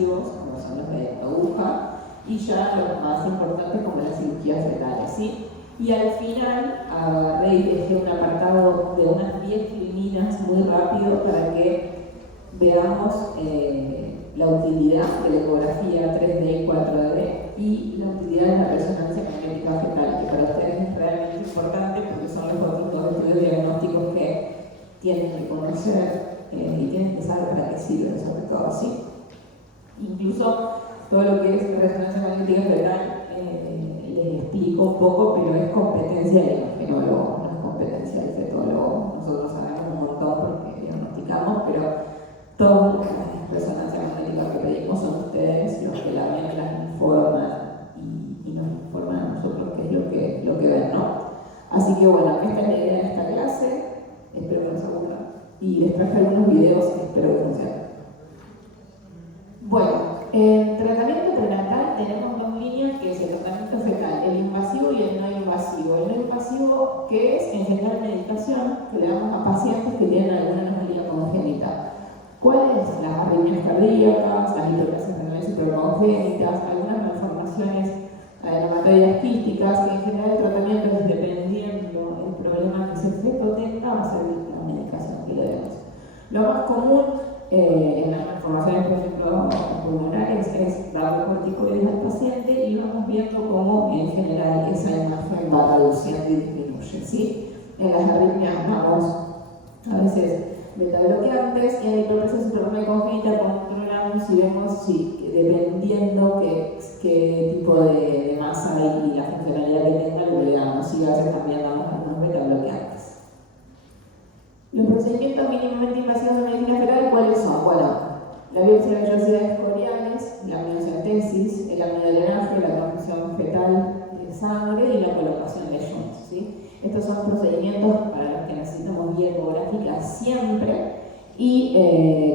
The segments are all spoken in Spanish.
invasivos, como son los de aguja, y ya los más importantes como las cirugías fetales, ¿sí? Y al final agarré y dejé un apartado de unas 10 clininas muy rápido para que veamos la utilidad de la ecografía 3D y 4D y la utilidad de la resonancia magnética fetal, que para ustedes es realmente importante porque son los otros dos estudios diagnósticos que tienen que conocer y tienen que saber para qué sirven, sobre todo, ¿sí? Incluso todo lo que es resonancia magnética fetal les explico un poco, pero es competencia del imagenólogo, no es competencia del fetólogo. Nosotros sabemos un montón porque diagnosticamos, pero todas las resonancias magnéticas que pedimos son ustedes los que la ven, las informan y nos informan a nosotros qué es lo que ven, ¿no? Así que bueno, esta es la idea de esta clase, espero que nos aburra. Y les traje algunos videos que espero que funcionen. Bueno, en tratamiento prenatal tenemos dos líneas, que es el tratamiento fetal, el invasivo y el no invasivo. El no invasivo, que es en general medicación que le damos a pacientes que tienen alguna anomalía congénita. ¿Cuáles? Las arritmias cardíacas, las hiperplasias renales hipercongénitas, algunas malformaciones adenomatoides quísticas, que en general el tratamiento es dependiendo del problema que ese feto tenga, va a ser la medicación que le demos. Lo más común en las malformaciones, por ejemplo, pulmonares, es darle corticoides al paciente y vamos viendo cómo en general esa imagen va reduciendo y disminuye, ¿sí? En las arritmias vamos a veces beta-bloqueantes y en la hiperplasia suprarrenal congénita controlamos y vemos si, dependiendo qué tipo de masa y la funcionalidad que tenga, lo le damos, y a veces también damos algunos beta-bloqueantes. Los procedimientos mínimamente invasivos de medicina fetal, ¿cuáles son? Bueno, la biopsia de vellosidades coriales, la amniocentesis, el amniodrenaje, la transfusión fetal de sangre y la colocación de shunts, ¿sí? Estos son procedimientos para los que necesitamos guía ecográfica siempre y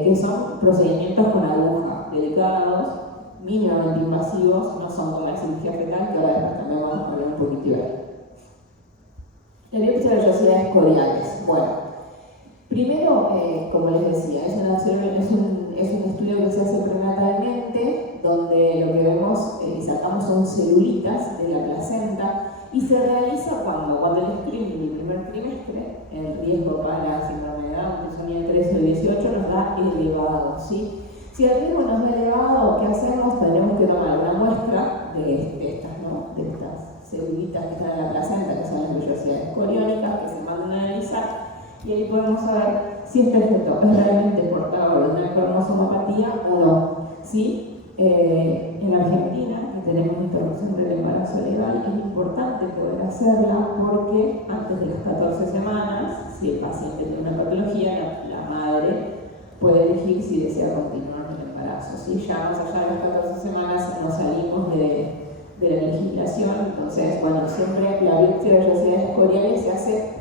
que son procedimientos con aguja, delicados, mínimamente invasivos, no son como la cirugía fetal, que ahora también vamos a hablar un poquito de ahí. La biopsia de vellosidades coriales. Bueno, primero, como les decía, es un estudio que se hace prenatalmente, donde lo que vemos y sacamos son celulitas de la placenta y se realiza cuando el screening del primer trimestre, el riesgo para síndrome de Down, trisomía de 13 o 18, nos da elevado, ¿sí? Si el riesgo nos da elevado, ¿qué hacemos? Tenemos que tomar una muestra de estas celulitas que están en la placenta, que son las vellosidades coriónicas, que se mandan a analizar, y ahí podemos saber si este feto es realmente portador de una cromosomopatía o no, ¿sí? En Argentina, que tenemos interrupción del embarazo legal, es importante poder hacerla porque antes de las 14 semanas, si el paciente tiene una patología, la madre puede elegir si desea continuar el embarazo. Si ya más allá de las 14 semanas nos salimos de la legislación, entonces, bueno, siempre la biopsia de vellosidades coriales se hace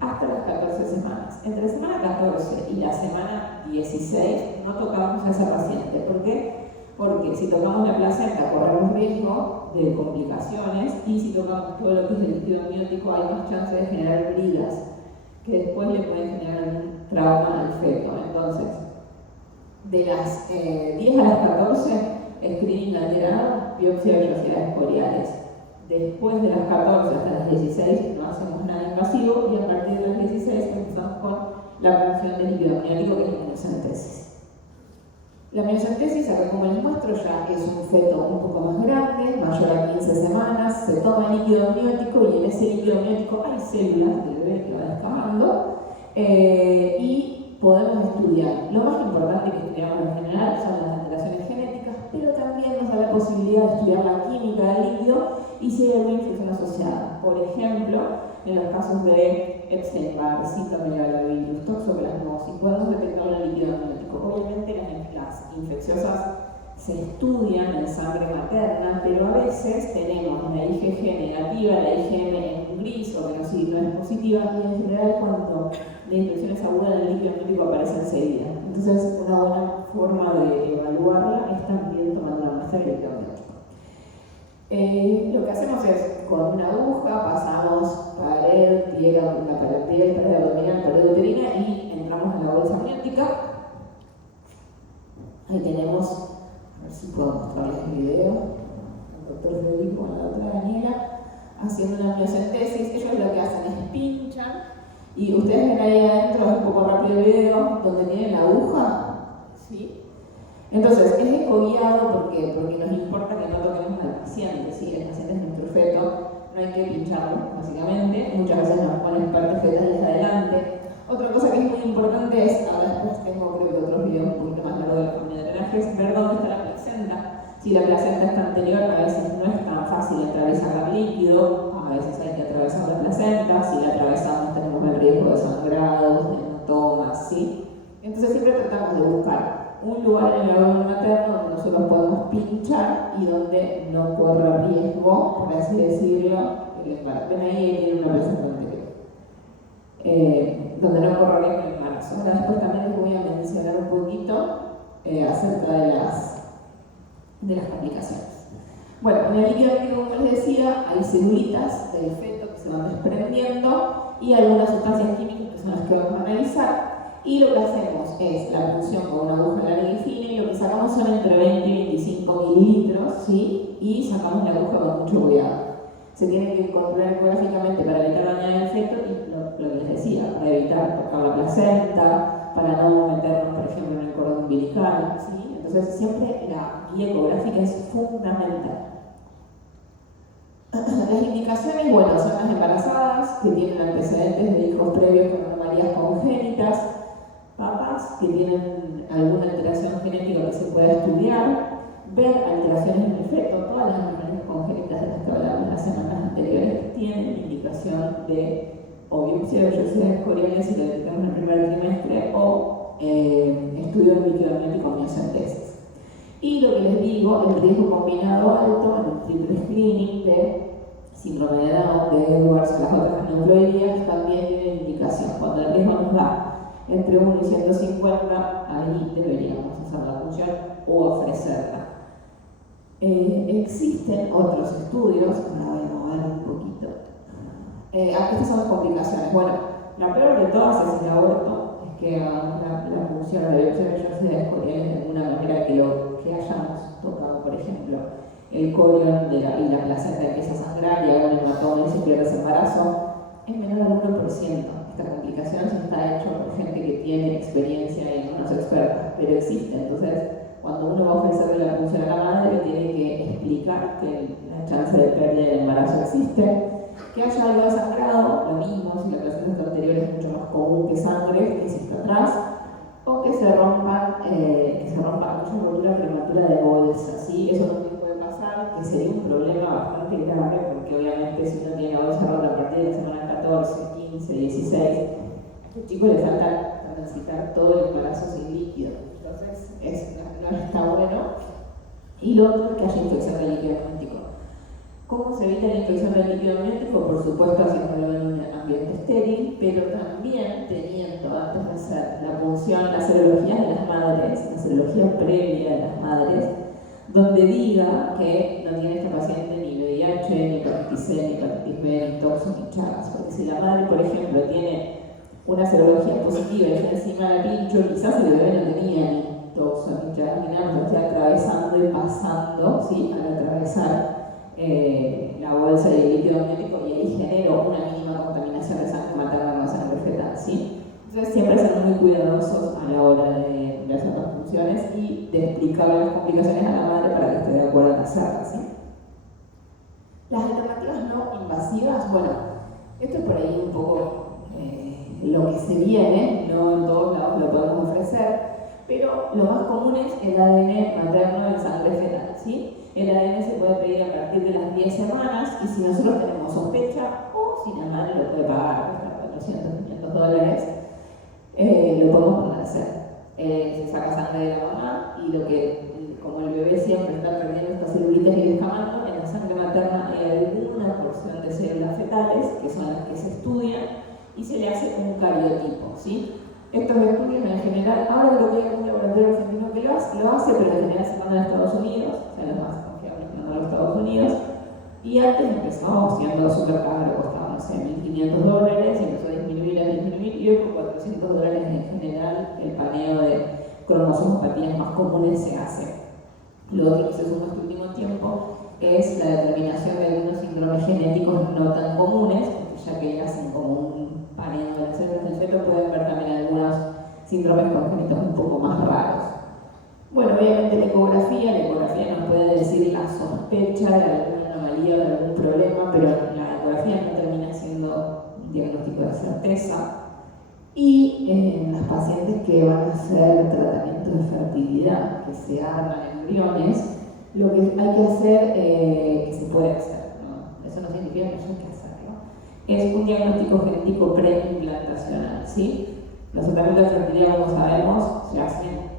hasta las 14 semanas. Entre la semana 14 y la semana 16 no tocamos a esa paciente. ¿Por qué? Porque si tocamos la placenta corremos riesgo de complicaciones y si tocamos todo lo que es el líquido amniótico hay más chance de generar bridas que después le pueden generar un trauma al feto. Entonces, de las 10 a las 14, screening lateral, biopsia de vellosidades coriales. Después de las 14 hasta las 16 no hacemos nada invasivo y a partir de las 16 empezamos con la función del líquido amniótico, que es la amniocentesis. La amniocentesis, acá como les muestro, ya es un feto un poco más grande, mayor a 15 semanas, se toma el líquido amniótico y en ese líquido amniótico hay células del bebé que van escamando y podemos estudiar. Lo más importante que estudiamos en general son las alteraciones genéticas, pero también nos da la posibilidad de estudiar la química del líquido y si hay alguna infección asociada. Por ejemplo, en los casos de Epstein-Barr, citomegalovirus, toxoplasmosis, podemos detectar el líquido amniótico. Obviamente las infecciosas se estudian en sangre materna, pero a veces tenemos la IgG negativa, la IgM en gris o que no es positiva, y en general cuando la infección es aguda el líquido amniótico aparece enseguida. Entonces, una buena forma de evaluarla es también tomando una muestra de líquido amniótico. Lo que hacemos es, con una aguja, pasamos pared abdominal, pared uterina y entramos en la bolsa amniótica. Ahí tenemos, a ver si puedo mostrarles el video, el doctor Federico con la doctora Daniela, haciendo una amniocentesis. Ellos lo que hacen es pinchan, y ustedes ven ahí adentro, es un poco rápido el video, donde tienen la aguja, ¿sí? Entonces, es ecoguiado porque nos importa que no toquemos al paciente, ¿sí? El paciente es nuestro feto, no hay que pincharlo, básicamente. Muchas veces nos ponen partes fetales adelante. Otra cosa que es muy importante es, ahora después tengo creo que otros videos un poquito más largos de la familia de drenajes, ver dónde está la placenta. Si la placenta está anterior, a veces no es tan fácil atravesar el líquido, a veces hay que atravesar la placenta. Si la atravesamos tenemos el riesgo de sangrados, de hematomas, ¿sí? Entonces siempre tratamos de buscar un lugar en el abdomen materno donde nosotros podemos pinchar y donde no corra riesgo, por así decirlo, el embarazo. Ven ahí tiene una placenta anterior. Donde no corra riesgo el embarazo. Ahora después también les voy a mencionar un poquito acerca de las complicaciones. Bueno, en el líquido amniótico, como les decía, hay celulitas del feto que se van desprendiendo y algunas sustancias químicas que son las que vamos a analizar. Y lo que hacemos es la punción con una aguja larga y fina, y lo que sacamos son entre 20 y 25 mililitros, ¿sí? Y sacamos la aguja con mucho cuidado. Se tiene que controlar ecográficamente para evitar dañar el feto y lo que les decía, para evitar tocar la placenta, para no meternos, por ejemplo, en el cordón umbilical, ¿sí? Entonces siempre la guía ecográfica es fundamental. Las indicaciones, bueno, son las embarazadas que tienen antecedentes de hijos previos con anomalías congénitas, papás que tienen alguna alteración genética que se pueda estudiar, ver alteraciones en el feto. Todas las anomalías congénitas de las que hablamos las semanas anteriores tienen indicación de o biopsia de vellosidades escoriales si lo detectamos en el primer trimestre, o estudio de líquido amniótico amniocentesis. Y lo que les digo, el riesgo combinado alto en el triple screening de síndrome de Down, de Edwards, las otras neuploidías también tienen indicación. Cuando el riesgo nos da entre 1 y 150, ahí deberíamos hacer la punción o ofrecerla. Existen otros estudios, ahora voy a mover un poquito. Estas son las complicaciones. Bueno, la peor de todas es el aborto, es que hagamos la punción o la biopsia de vellosidades escoriales de alguna manera que hayamos tocado, por ejemplo, el corion y la placenta empieza a sangrar y haga un hematoma y se pierde ese embarazo. Es menor al 1%. Esta complicación se está hecho por gente que tiene experiencia y no es experta, pero existe. Entonces, cuando uno va a ofrecerle la punción a la madre, tiene que explicar que la chance de pérdida del embarazo existe, que haya algo de sangrado, lo mismo, si la placenta está anterior es mucho más común que sangre que si está atrás, o que se rompa mucha rotura prematura de bolsa, ¿sí? Eso también puede pasar, que sería un problema bastante grave, porque obviamente si uno tiene la bolsa rota a partir de la semana 14, 15, 16, a este chico le falta transitar todo el embarazo sin líquido. Entonces, no está bueno. Y lo otro es que haya infección del líquido amniótico. ¿Cómo se evita la infección del líquido amniótico? Por supuesto, haciéndolo en un ambiente estéril, pero también teniendo, antes de hacer la punción, las serologías de las madres, la serología previa de las madres, donde diga que no tiene esta paciente ni VIH, ni hepatitis C, ni hepatitis B, ni toxo, ni Chagas. Porque si la madre, por ejemplo, tiene una serología positiva y encima la pincho, quizás el bebé no tenía ni toxo, ni Chagas, ni nada, pero está atravesando y pasando, ¿sí? Al atravesar la bolsa de líquido amniótico, y ahí genero una mínima contaminación de sangre materna con sangre fetal, ¿sí? Entonces siempre ser muy cuidadosos a la hora de hacer las funciones y de explicarle las complicaciones a la madre para que esté de acuerdo en hacerlas, ¿sí? Las alternativas no invasivas, bueno, esto es por ahí un poco lo que se viene, no en todos lados lo podemos ofrecer, pero lo más común es el ADN materno en sangre fetal, ¿sí? El ADN se puede pedir a partir de las 10 semanas, y si nosotros tenemos sospecha, o si la madre lo puede pagar, cuesta $400, $500, lo podemos mandar a hacer. Se saca sangre de la mamá, y como el bebé siempre está perdiendo estas celulitas y descamando, en la sangre materna hay alguna porción de células fetales, que son las que se estudian, y se le hace un cariotipo, ¿sí? Estos estudios en general, ahora creo que hay un laboratorio argentino que lo hace, pero en general se mandan a Estados Unidos, o sea, los más confiables que mandan a los Estados Unidos, y antes empezamos siendo súper caro, costaba, no sé, $1.500, y empezó a disminuir, y hoy por $400 en general el paneo de cromosomopatías más comunes se hace. Lo otro que se suma este último tiempo es la determinación de algunos síndromes genéticos no tan comunes, ya que hacen como un paneo de las células del feto, pueden ver también algunos síndromes congénitos un poco más raros. Bueno, obviamente la ecografía nos puede decir la sospecha de alguna anomalía o de algún problema, pero la ecografía no termina siendo un diagnóstico de certeza. Y en las pacientes que van a hacer tratamiento de fertilidad, que se arman embriones, lo que hay que hacer, que se puede hacer, ¿no? Eso no significa que haya que hacerlo, es un diagnóstico genético preimplantacional, ¿sí? Los tratamientos de fertilidad, como sabemos, se hacen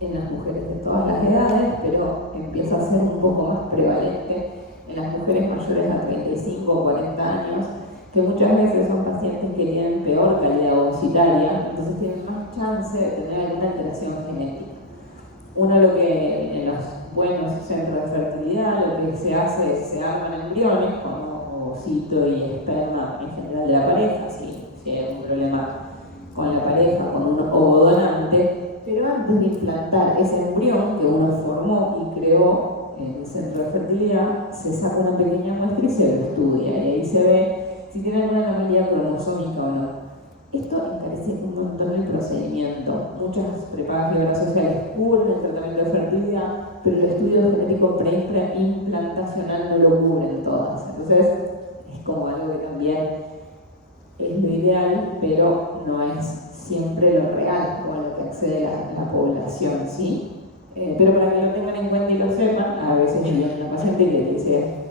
en las mujeres de todas las edades, pero empieza a ser un poco más prevalente en las mujeres mayores a 35 o 40 años, que muchas veces son pacientes que tienen peor calidad ovocitaria, entonces tienen más chance de tener alguna alteración genética. Uno, lo que en los buenos centros de fertilidad, lo que se hace es se arman embriones con ovocito y esperma en general de la pareja, si hay algún problema con la pareja, con un ovodonante, pero antes de implantar ese embrión que uno formó y creó en el centro de fertilidad, se saca una pequeña muestra y se lo estudia, y ahí se ve si tiene alguna anomalía cromosómica o no. Esto encarece un montón el procedimiento. Muchas prepagas sociales cubren el tratamiento de fertilidad, pero el estudio genético preimplantacional no lo cubren todas. Entonces, es como algo que también es lo ideal, pero no es siempre lo real o a lo que accede la población, ¿sí? Pero para que lo tengan en cuenta y lo sepan, a veces viene una paciente que dice: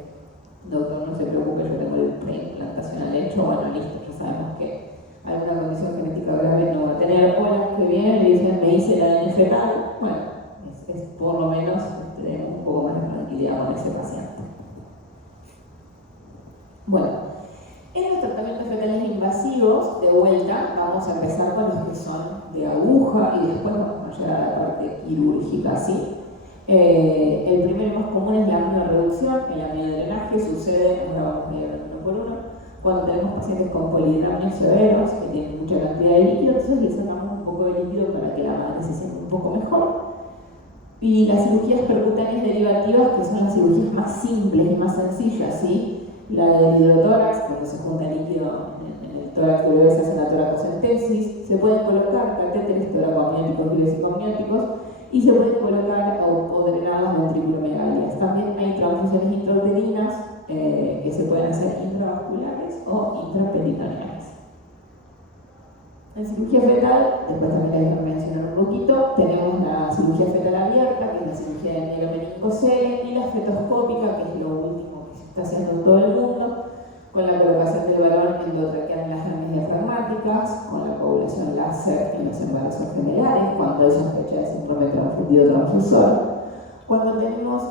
doctor, no se preocupe, yo tengo el preimplantacional hecho, bueno, listo, ya sabemos que alguna condición genética grave no va a tener. O las que vienen y dicen: me hice el ADN fetal, bueno, es por lo menos tenemos un poco más de tranquilidad con ese paciente. Bueno, en los tratamientos fetales invasivos, de vuelta, vamos a empezar con los que son de aguja y después vamos a llegar a la parte quirúrgica, ¿sí? El primero y más común es la amniorreducción. El amniodrenaje sucede, ahora vamos a ir uno por uno, cuando tenemos pacientes con polidramios severos que tienen mucha cantidad de líquido, entonces les sacamos un poco de líquido para que la madre se sienta un poco mejor. Y las cirugías percutáneas derivativas, que son las cirugías más simples y más sencillas, ¿sí? La del hidrotórax, cuando se junta líquido en el tórax del bebé, se hace una toracocentesis. Se pueden colocar catéteres toracoamnióticos y vesicomnióticos, y se pueden colocar o drenar las ventriculomegalias. También hay transfusiones intrauterinas que se pueden hacer intravasculares o intraperitoneales. En cirugía fetal, después también les voy a mencionar un poquito, tenemos la cirugía fetal abierta, que es la cirugía del mielomeningocele, y la fetoscópica, que es lo último que se está haciendo en todo el mundo, con la colocación del balón endotraqueal en las hernias diafragmáticas, con la coagulación láser en los embarazos gemelares, cuando hay sospecha de síndrome transfundido transfusor, cuando tenemos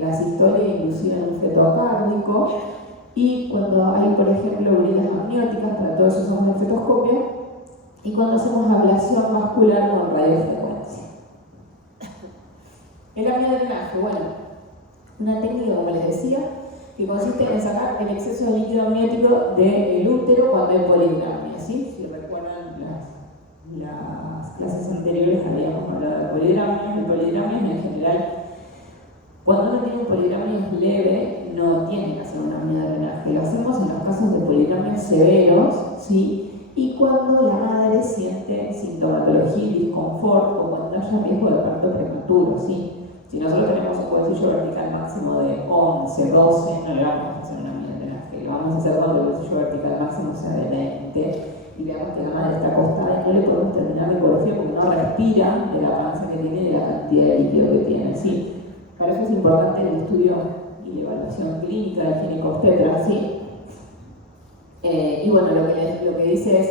la sistolia inducida en un feto acárdico, y cuando hay, por ejemplo, heridas amnióticas, para todo eso usamos el fetoscopio, y cuando hacemos ablación vascular con radiofrecuencia. El amniodrenaje, bueno, una técnica, como les decía, que consiste en sacar el exceso de líquido amniótico del útero cuando hay poligramia, ¿sí? Si recuerdan las clases anteriores habíamos hablado de poligramias. El poligramias en general, cuando uno tiene un poligramias leve, no tiene que hacer un amniodrenaje. Lo hacemos en los casos de poligramias severos, ¿sí? Y cuando la madre siente sintomatología y disconfort, o cuando haya riesgo de parto prematuro, ¿sí? Si nosotros tenemos un bolsillo vertical máximo de 11, 12, no le vamos a hacer una amniodrenaje. Lo vamos a hacer cuando el bolsillo vertical máximo sea de 20 y veamos que la madre está acostada y no le podemos terminar la ecografía porque no respira de la panza que tiene y de la cantidad de líquido que tiene, ¿sí? Para eso es importante el estudio y la evaluación clínica del ginecobstetra, ¿sí? Y bueno, lo que dice es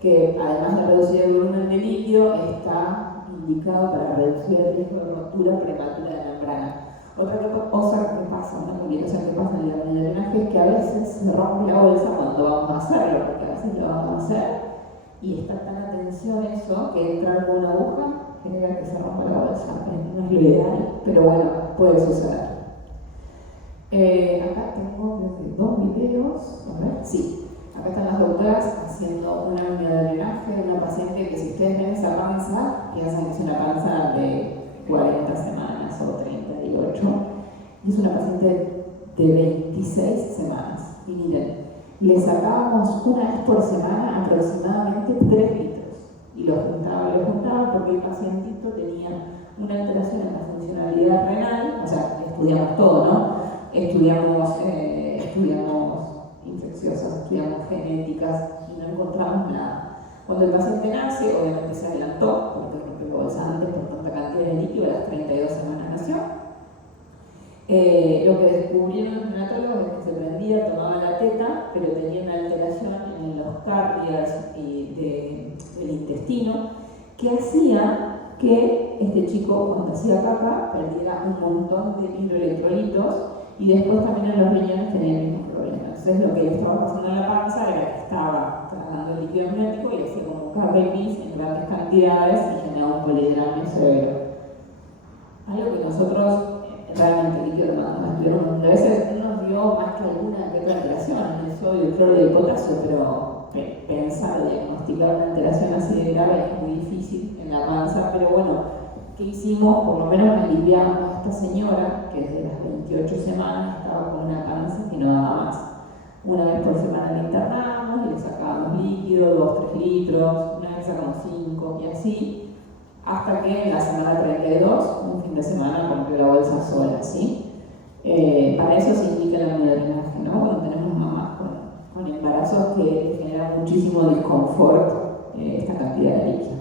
que además de reducir el volumen de líquido, está indicado para reducir el riesgo de rotura prematura de la membrana. Otra cosa que pasa, una complicación que pasa en el amniodrenaje es que a veces se rompe la bolsa cuando vamos a hacerlo, porque a veces lo vamos a hacer y está tan a tensión eso que entrar con una aguja genera que se rompa la bolsa. No es lo ideal, pero bueno, puede suceder. Acá tengo creo que 2 videos, a ver, sí. Acá están las doctoras haciendo un amniodrenaje de una paciente que, si ustedes ven esa panza, piensan que es una panza de 40 semanas. y es una paciente de 26 semanas. Y miren, le sacábamos una vez por semana aproximadamente 3 litros. Y lo juntaba porque el pacientito tenía una alteración en la funcionalidad renal, o sea, estudiamos todo, ¿no? Estudiamos infecciosas, estudiamos genéticas y no encontramos nada. Cuando el paciente nace, obviamente se adelantó, porque rompió bolsa antes por tanta cantidad de líquido, a las 32 semanas nació. Lo que descubrieron los neonatólogos es que se prendía, tomaba la teta, pero tenía una alteración en los cardias del intestino que hacía que este chico, cuando hacía caca, perdiera un montón de hidroelectrolitos y después también en los riñones tenía el mismo problema. Entonces lo que le estaba pasando en la panza era que estaba tragando líquido amniótico y hacía como caca y pis en grandes cantidades y generaba un polidrama severo. Algo que nosotros realmente el líquido a veces no nos dio más que alguna que otra alteración en el sodio y el cloro de potasio, pero pensar o diagnosticar una alteración así de grave es muy difícil en la panza. Pero bueno, ¿qué hicimos? Por lo menos aliviamos a esta señora que desde las 28 semanas estaba con una panza que no daba más. Una vez por semana la internamos y le sacábamos líquido, 2-3 litros, una vez sacamos 5 y así. Hasta que en la semana 32, un fin de semana, rompió la bolsa sola, ¿sí? Para eso se indica el amiodarinaje, ¿no? Cuando tenemos mamás con embarazos que generan muchísimo disconfort esta cantidad de líquido.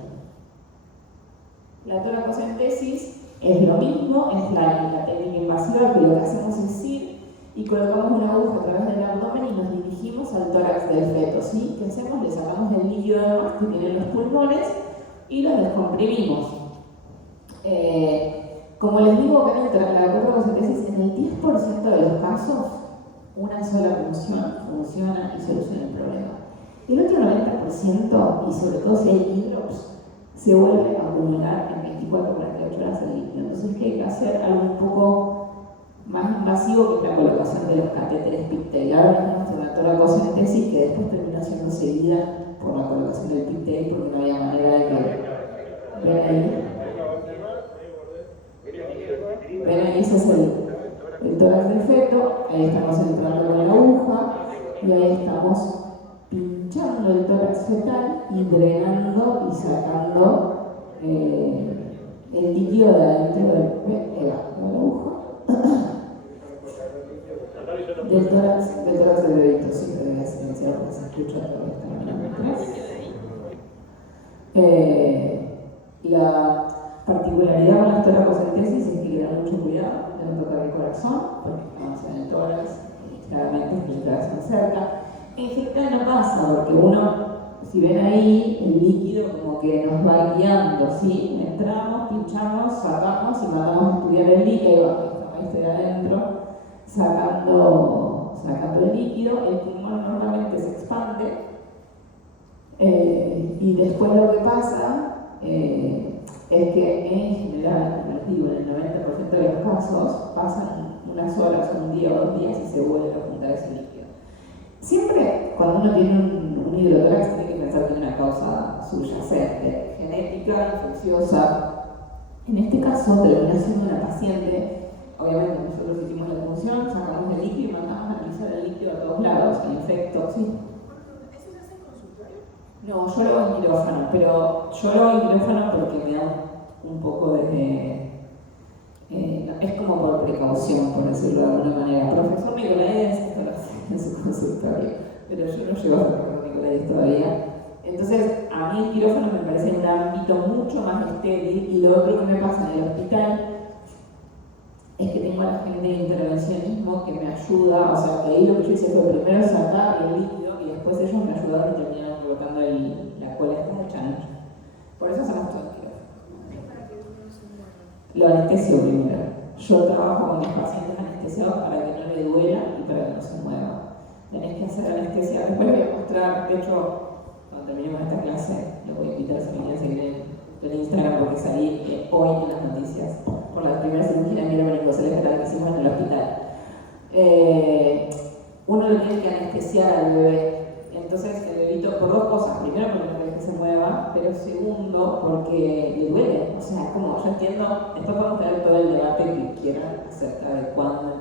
La toracocentesis es lo mismo, es la técnica invasiva, que lo que hacemos es ir y colocamos una aguja a través del abdomen y nos dirigimos al tórax del feto, ¿sí? ¿Qué hacemos? Le sacamos el líquido de más que tienen los pulmones y los descomprimimos. Como les digo, acá en la toracocentesis, en el 10% de los casos, una sola función funciona y soluciona el problema. El otro 90%, y sobre todo si hay hidrops, se vuelve a acumular en 24-48 horas el líquido. Entonces, ¿qué hay que hacer? Algo un poco más invasivo, que es la colocación de los catéteres Pigtail. Ahora tenemos una toracocentesis que después terminó siendo seguida por la colocación del Pigtail porque no había manera de que... ¿Ven ahí? ¿Ven ahí? Ese es el tórax del feto. Ahí estamos entrando con la aguja y ahí estamos pinchando el tórax fetal y drenando y sacando el líquido de adentro de la aguja. Del tórax del bebito, sí, que debe silenciar porque se escucha todo esto. La particularidad con las toracocentesis es que le da mucho cuidado de no tocar el corazón, porque estamos en el tórax y claramente es que el corazón cerca. En general no pasa, porque uno, si ven ahí, el líquido como que nos va guiando, ¿sí? Entramos, pinchamos, sacamos y mandamos a estudiar el líquido, ahí estoy adentro, sacando el líquido. El pulmón normalmente se expande y después lo que pasa es que en general, como les digo, en el 90% de los casos pasan unas horas, un día o 2 días y se vuelve a juntar ese líquido. Siempre cuando uno tiene un hidrotórax tiene que pensar que es una causa subyacente, genética, infecciosa. En este caso termina siendo una paciente, obviamente nosotros hicimos la función, sacamos el líquido y mandamos a analizar el líquido a todos lados, el infecto, ¿sí? ¿Eso se hace en consultorio? No, yo lo hago en quirófano, pero yo lo hago en quirófano porque me da un poco de... es como por precaución, por decirlo de alguna manera. El profesor Nicolaides esto lo hace en su consultorio, pero yo no llego a ser profesor Nicolaides todavía. Entonces, a mí el quirófano me parece un ámbito mucho más estéril, y lo otro que me pasa en el hospital es que tengo a la gente de intervencionismo que me ayuda, o sea, que ahí lo que yo hice fue primero sacar el líquido y después ellos me ayudaron y terminaron colocando la cola esta de chancho. Por eso hacemos todo el quirófano. Lo anestesio primero. Yo trabajo con mis pacientes anestesiados para que no le duela y para que no se mueva. Tenés que hacer anestesia. Después les voy a mostrar, de hecho, cuando terminemos esta clase, les voy a invitar si me quieren seguir en Instagram porque salí hoy en las noticias por la primera cirugía de mielomeningocele que hicimos en el hospital. Uno lo tiene que anestesiar al bebé. Entonces el bebito, por 2 cosas: primero porque no querés que se mueva, pero segundo porque le duele. O sea, como yo entiendo, después podemos tener todo el debate que quieran acerca de cuándo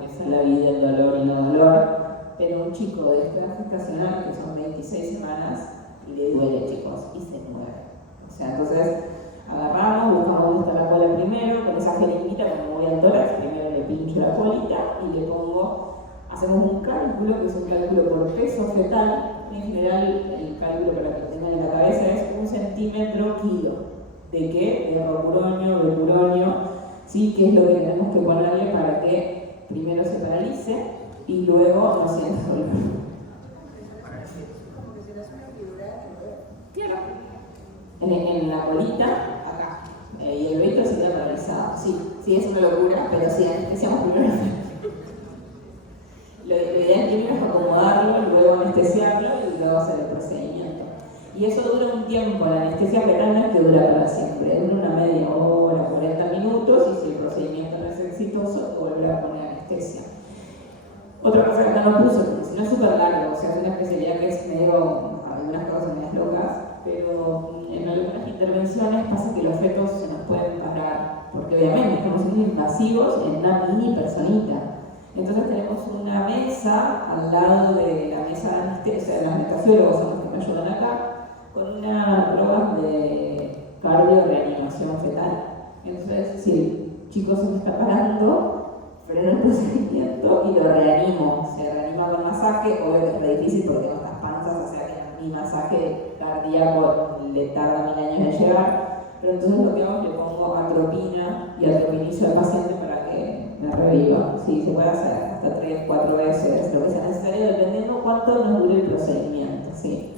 chico de esta gestacional, que son 26 semanas, le duele, chicos, y se mueve. O sea, entonces agarramos, buscamos dónde está la cola primero, con esa jeringuita, como voy al tórax, primero le pincho la colita y le pongo, hacemos un cálculo, que es un cálculo por peso fetal. En general, el cálculo para que lo tengan en la cabeza es 1 centímetro kilo. ¿De qué? De rocuronio, becuronio, ¿sí? Que es lo que tenemos que ponerle para que primero se paralice y luego no sienta dolor. Claro. En la colita, acá. Y el bebito se queda paralizado. Sí, es una locura, pero sí, anestesiamos primero. Lo ideal primero es acomodarlo, luego anestesiarlo y luego hacer el procedimiento. Y eso dura un tiempo, la anestesia fetal no es que dura para siempre, dura una media hora, 40 minutos, y si el procedimiento no es exitoso, volver a poner anestesia. Otra cosa que acá no puse, porque si no es súper largo, o sea, es una especialidad que es medio, algunas cosas medias locas, pero en algunas intervenciones pasa que los fetos se nos pueden parar, porque obviamente estamos siendo invasivos en una mini personita. Entonces tenemos una mesa al lado de la mesa de anestesia, los anestesiólogos son los que me ayudan acá, con unas drogas de cardio-reanimación fetal. Entonces, si el chico se me está parando, freno el procedimiento y lo reanimo. Se reanima con masaje, obvio que es re difícil porque tengo estas panzas, o sea que mi masaje cardíaco le tarda 1000 años en llegar. Pero entonces lo que hago es le pongo atropina y atropinizo al paciente para que me reviva. Sí, se puede hacer hasta 3, 4 veces, lo que sea necesario, dependiendo cuánto nos dure el procedimiento. Sí.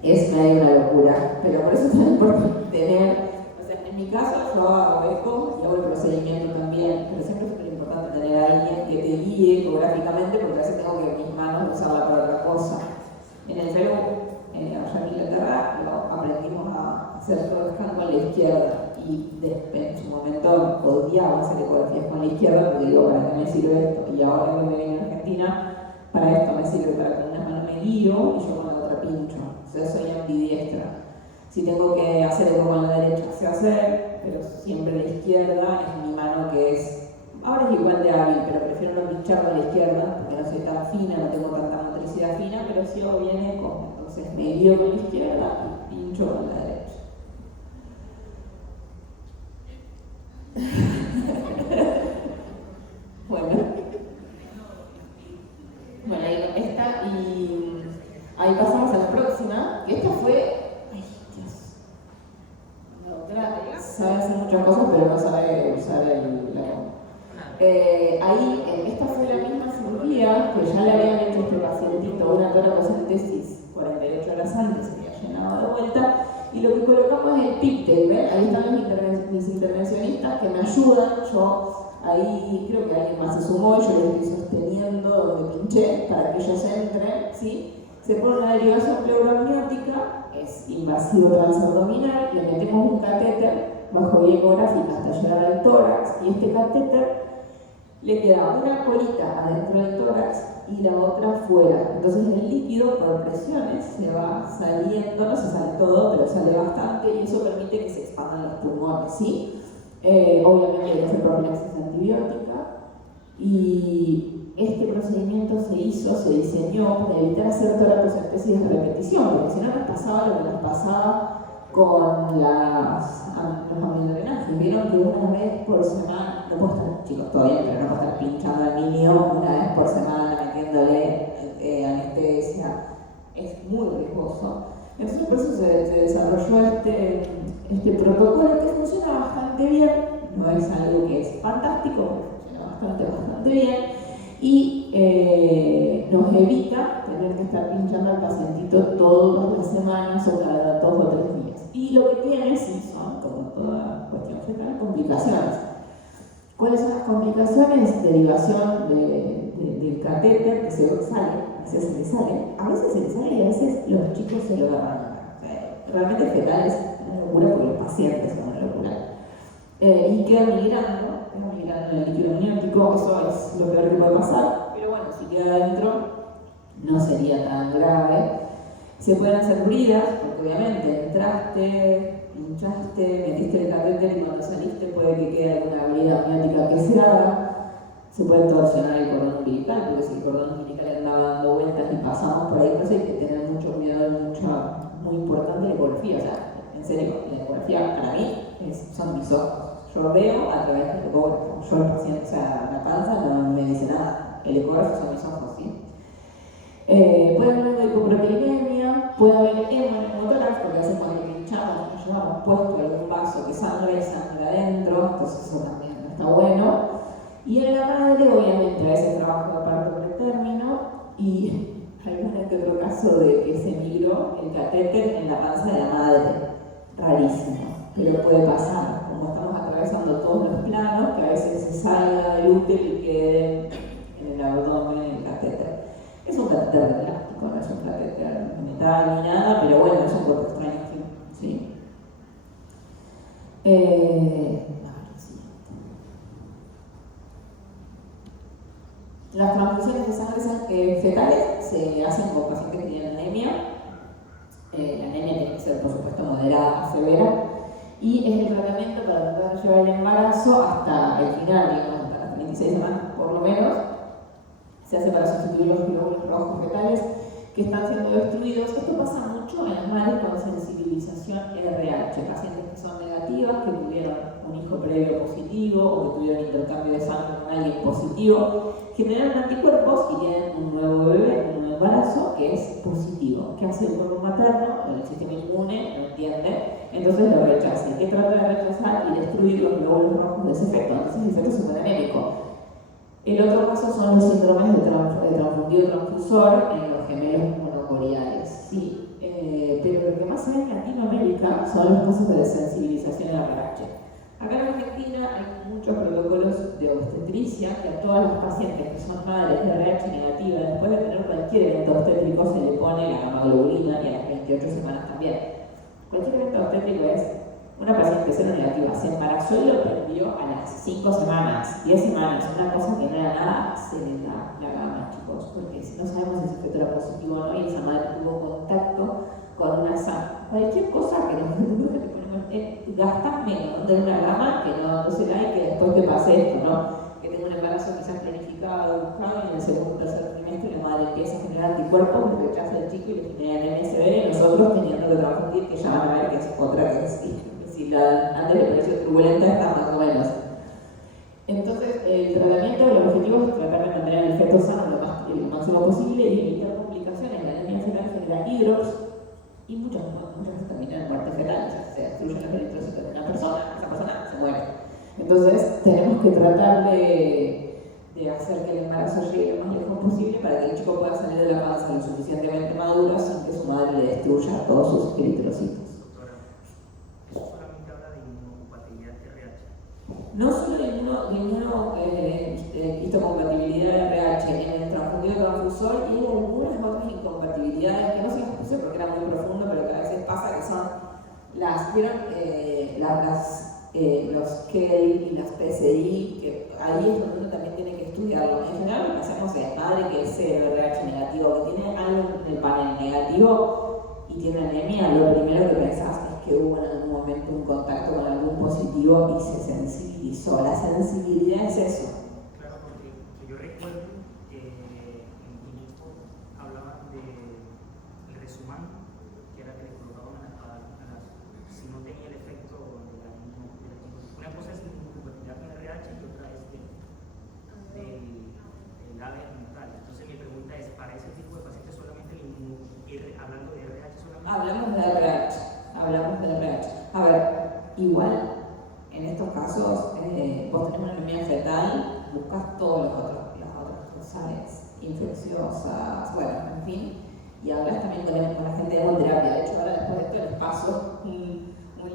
Es medio una locura, pero por eso es tan importante tener, o sea, en mi caso yo hago eco y hago el procedimiento también, pero siempre es súper importante tener a alguien que te guíe ecográficamente, porque a veces tengo que mis manos usarla para otra cosa. En el Perú, allá en Inglaterra, lo aprendimos a hacer todo el scan con la izquierda y en su momento odiaba hacer ecografías con la izquierda porque digo, ¿para qué me sirve esto? Y ahora que me vine a Argentina, para esto me sirve, para con una mano me guío y yo con la otra pincho. O sea, soy ambidiestra. Si tengo que hacer eco con la derecha, sé hacer, pero siempre la izquierda es mi mano que es, ahora es igual de hábil, pero prefiero no pinchar con la izquierda porque no soy tan fina, no tengo tanta motricidad fina, pero sí hago bien eco. Entonces me guío con la izquierda y pincho con la derecha. Bueno, esta y ahí pasamos a la próxima, que esta fue, ay Dios, la doctora sabe hacer muchas cosas pero no sabe usar esta fue la misma cirugía que ya le habían hecho a este pacientito una toracocentesis 48 horas antes, se había llenado de vuelta. Y lo que colocamos es el pigtail, ¿ven? Ahí están mis intervencionistas que me ayudan. Yo ahí creo que alguien más se sumó y yo les estoy sosteniendo donde pinché para que ellos entren, ¿sí? Se pone una derivación pleuroamniótica, es invasivo transabdominal, le metemos un catéter bajo vía ecográfica hasta llegar al tórax y este catéter le queda una colita adentro del tórax y la otra fuera. Entonces el líquido por presiones se va saliendo, no se sale todo, pero sale bastante y eso permite que se expandan los pulmones, ¿sí? Obviamente hay que hacer profilaxis antibiótica y este procedimiento se diseñó para evitar hacer toracocentesis de repetición, porque si no nos pasaba lo que nos pasaba con los aminorenajes. Vieron que una vez por semana, no puedo estar, chicos, todavía, pero no puedo estar pinchando al niño una vez por semana, metiéndole anestesia, es muy riesgoso. Entonces por eso se desarrolló este protocolo que funciona bastante bien, no es algo que es fantástico, pero funciona bastante bien y nos evita tener que estar pinchando al pacientito todas las semanas o cada 2 o 3 días. Y lo que tiene, sí, son, como toda cuestión fetal, complicaciones. ¿Cuáles son las complicaciones? Derivación del catéter que se sale, a veces se le sale, y a veces los chicos se lo agarran. Realmente fetal es una locura porque los pacientes son una locura. Y queda migrando en el líquido amniótico, eso es lo peor que puede pasar, pero bueno, si queda adentro no sería tan grave. Se pueden hacer bridas, porque obviamente entraste, pinchaste, metiste el catéter y cuando saliste puede que quede alguna brida amniótica que se haga. Se puede torsionar el cordón umbilical, porque si el cordón umbilical andaba dando vueltas y pasamos por ahí, pues hay que tener mucho cuidado y muy importante la ecografía. O sea, en serio, la ecografía para mí son mis ojos. Yo lo veo a través del ecógrafo. Yo el paciente, o sea, la panza no me dice nada. El ecógrafo son mis ojos, ¿sí? Puede haber una hipoproteinemia, puede haber hemonemotórax, porque a veces cuando pinchamos nos llevamos puesto algún vaso que sangra y sangra adentro, entonces eso también no está bueno. Y en la madre, obviamente, a veces trabajo de parto pretérmino y algún que otro caso de que se migró el catéter en la panza de la madre. Rarísimo, pero puede pasar. Como estamos atravesando todos los planos, que a veces se salga del útero y quede en el abdomen el catéter. Es un catéter de plástico, no es un catéter metal ni nada, pero bueno, es un cuerpo extraño, ¿sí? Las transfusiones de sangre fetales se hacen con pacientes que tienen anemia. La anemia tiene que ser, por supuesto, moderada a severa. Y es el tratamiento para tratar de llevar el embarazo hasta el final, digamos, hasta las 26 semanas por lo menos. Se hace para sustituir los glóbulos rojos fetales que están siendo destruidos. Esto pasa mucho en las madres con sensibilización RH, pacientes que son negativas, que tuvieron un hijo previo positivo o que tuvieron intercambio de sangre con alguien positivo, generan anticuerpos y tienen un nuevo bebé, un nuevo embarazo que es positivo. ¿Qué hace el cuerpo materno? El sistema inmune no entiende, entonces lo rechaza. ¿Y qué trata de rechazar? Y destruir los glóbulos rojos de ese feto. Entonces el feto se pone anémico. El otro caso son los síndromes de transfundido transfusor en los gemelos monocoriales. Sí, pero lo que más se ve en Latinoamérica son los casos de sensibilización a RH. Acá en Argentina hay muchos protocolos de obstetricia que a todas las pacientes que son madres de RH negativa, después de tener cualquier evento obstétrico, se le pone la gamma-globulina y a las 28 semanas también. Cualquier evento obstétrico es una paciente cero negativa, se embarazó y lo perdió a las 5 semanas, 10 semanas, una cosa que no era nada, se le da la gama, chicos, porque si no sabemos si ese feto era positivo o no y esa madre tuvo contacto con una sangre. Cualquier cosa que nos ponemos, gastas menos de una gama que no se da y que después te pase esto, ¿no? Que tengo un embarazo quizás planificado, buscado y en el segundo o tercer trimestre la madre empieza a generar anticuerpos, le rechaza al chico y le genera MSB y nosotros teniendo que transfundir, que ya van a ver que es otra que es. Si antes le pareció turbulenta, está más o menos. Entonces, el tratamiento, el objetivo es tratar de mantener el feto sano lo máximo posible y evitar complicaciones. La anemia fetal genera hidrox y muchas veces también en muerte fetal, o sea, se destruyen los eritrocitos de una persona, esa persona se muere. Entonces, tenemos que tratar de hacer que el embarazo llegue lo más lejos posible para que el chico pueda salir de la panza lo suficientemente maduro sin que su madre le destruya todos sus eritrocitos. No solo de histocompatibilidad de RH en el transfundido transfusor y algunas otras incompatibilidades que no se las puse porque era muy profundo, pero que a veces pasa que son las, ¿vieron? Los KEL y las PCI, que ahí es donde uno también tiene que estudiarlo. En general lo que hacemos es madre que es cero RH negativo, que tiene algo en el panel negativo y tiene anemia, lo primero que pensás es que hubo en algún momento un contacto con algún positivo y se sensibilizó. La sensibilidad es eso. Claro, porque yo recuerdo que en clínico hablaban del resumán, que era que le colocaban si no tenía el efecto de la una cosa es la incompatibilidad con el RH y otra es del ADN mental. Entonces mi pregunta es, ¿para ese tipo de pacientes solamente hablando de RH solamente? Hablamos de RH. A ver, igual en estos casos vos tenés una anemia fetal, buscas todas las otras cosas infecciosas, bueno, en fin, y hablas también con la gente de hemoterapia. De hecho, ahora después de esto les paso un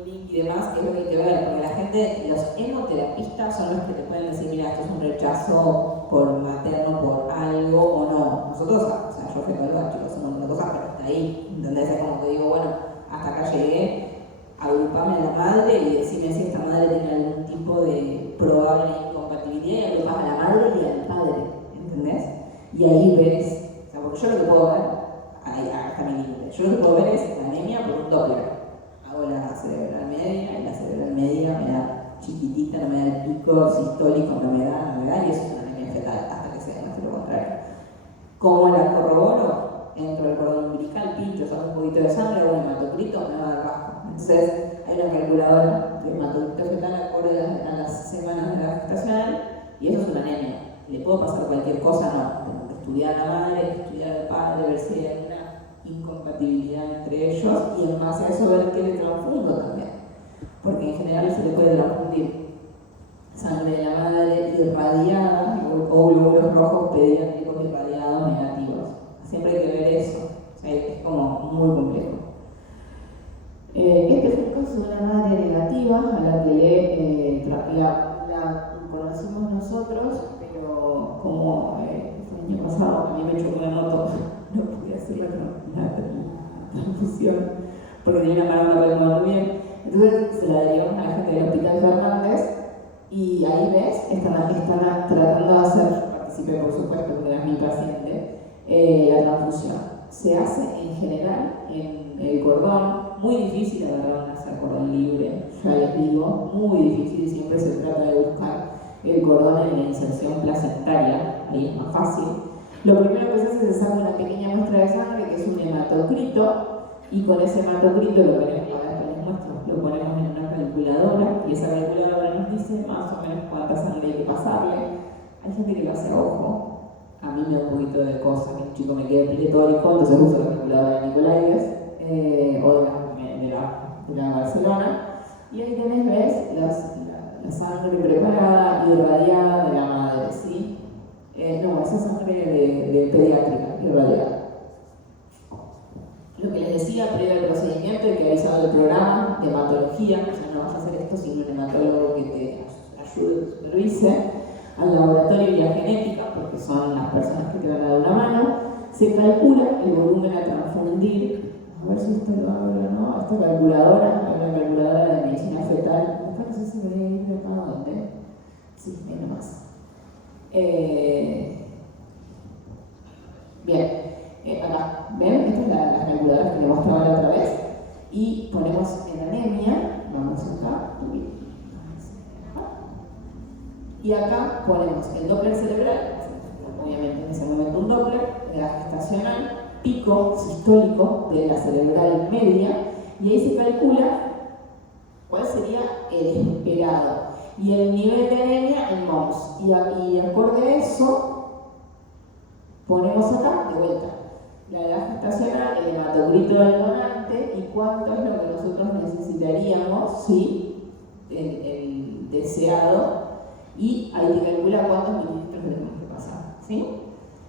link y demás, que es lo que hay que ver, porque la gente, los hemoterapistas son los que te pueden decir, mira, esto es un rechazo por materno, por algo o no. Nosotros, o sea, yo fetal, chicos, son un montón de cosas, pero hasta ahí, ¿entendés? Es como que digo, bueno, hasta acá llegué, agrupame a la madre y decime si esta madre tiene algún tipo de probable incompatibilidad y agrupame a la madre y al padre, ¿entendés? Y ahí ves, o sea, porque yo lo que puedo ver, ahí está mi límite, yo lo que puedo ver es la anemia por un Doppler. Hago la cerebral media y la cerebral media me da chiquitita, no me da el pico sistólico, no me da, y eso es una anemia fetal hasta que se demuestre lo contrario. ¿Cómo la corroboro? Entro del cordón umbilical, pincho, saco un poquito de sangre, un hematocrito, me va a dar bajo. Entonces, hay una calculadora de hematocrito fetal acorde a las semanas de la gestacional, y eso es una anemia. ¿Le puedo pasar cualquier cosa? No. Tengo que estudiar a la madre, estudiar al padre, ver si hay una incompatibilidad entre ellos, y en base a eso ver qué le transfundo también. Porque en general se le puede transfundir sangre de la madre irradiada o glóbulos rojos pediátricos irradiados negativos. Siempre hay que ver eso, o sea, es como muy complejo. Este fue el caso de una madre negativa a la que la conocimos nosotros, pero como fue el año pasado, a mí me chocó la moto, no podía hacer la transfusión porque tenía una mano que no podía muy bien. Entonces se la derivamos a la gente del Hospital Fernández y ahí ves, están tratando de hacer, participé por supuesto porque era mi paciente, la transfusión. Se hace en general en el cordón, muy difícil agarrar un cordón libre, ya les digo, muy difícil, siempre se trata de buscar el cordón en la inserción placentaria, ahí es más fácil. Lo primero que se hace es sacar una pequeña muestra de sangre que es un hematocrito, y con ese hematocrito lo ponemos, lo ponemos en una calculadora, y esa calculadora nos dice más o menos cuánta sangre hay que pasarle. Hay gente que lo hace a ojo, a mí me da un poquito de cosa, que un chico me quede pletórico, entonces uso la calculadora de Nicolaides o de la Barcelona, y ahí tenés, ves, la sangre preparada y irradiada de la madre, ¿sí? No, esa sangre de pediátrica irradiada. Lo que les decía previo al procedimiento y que he avisado el programa de hematología, o sea, no vas a hacer esto sin un hematólogo que te ayude, supervise, al laboratorio y la genética, porque son las personas que te van a dar una mano, se calcula el volumen a transfundir. A ver si esto lo abro o no. Esta calculadora, la calculadora de medicina fetal, acá no sé si me voy a ir de acá a dónde. Sí, ahí nomás. Bien. Acá, ¿ven? Esta es la calculadora que le mostraba la otra vez. Y ponemos en anemia, vamos acá, y acá ponemos el Doppler cerebral, obviamente en ese momento un Doppler, la gestacional, pico sistólico de la cerebral media, y ahí se calcula cuál sería el esperado y el nivel de anemia en MOMS. Y acorde a eso, ponemos acá de vuelta la edad gestacional, el hematocrito del donante y cuánto es lo que nosotros necesitaríamos, ¿sí? El deseado, y ahí te calcula cuántos mililitros tenemos que pasar, ¿sí?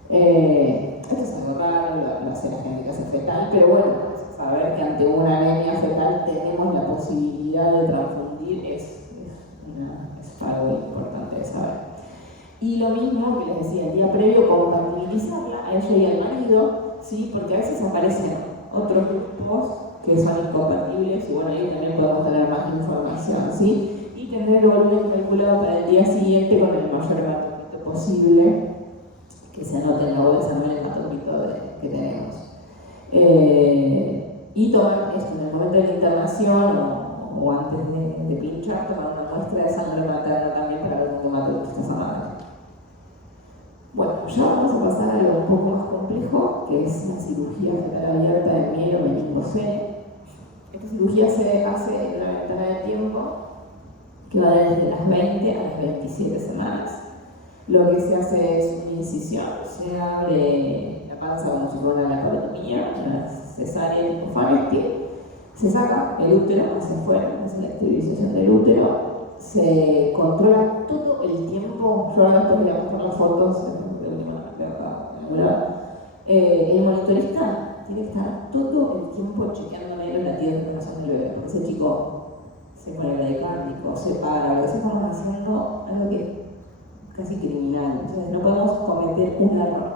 Esto es algo raro, lo hace la genética fetal, pero bueno, saber que ante una anemia fetal tenemos la posibilidad de transfundir es algo importante de saber. Y lo mismo que les decía el día previo, compatibilizarla a ella y al marido, ¿sí? Porque a veces aparecen otros grupos que son incompatibles y bueno, ahí también podemos tener más información, ¿sí? Y tener el volumen calculado para el día siguiente con el mayor hematocrito posible, que se anote en la bolsa del hematocrito que tenemos. Y tomar esto en el momento de la internación o antes de pinchar, tomar una muestra de sangre materna también para ver cómo hematocrito está madre. Bueno, ya vamos a pasar a algo un poco más complejo, que es la cirugía fetal abierta de mielomeningocele. Esta cirugía se hace en una ventana de tiempo que va desde las 20 a las 27 semanas. Lo que se hace es una incisión, se abre la panza como si fuera una laparotomía, una cesárea hipofanestia, se saca el útero hacia afuera, hace la esterilización del útero, se controla todo el tiempo. Yo ahora después voy a mostrar las fotos de acá. El monitorista tiene que estar todo el tiempo chequeándome los latidos del corazón del bebé, porque ese chico se pone bradicárdico, se para, lo que estamos haciendo algo que casi criminal, entonces no podemos cometer un error.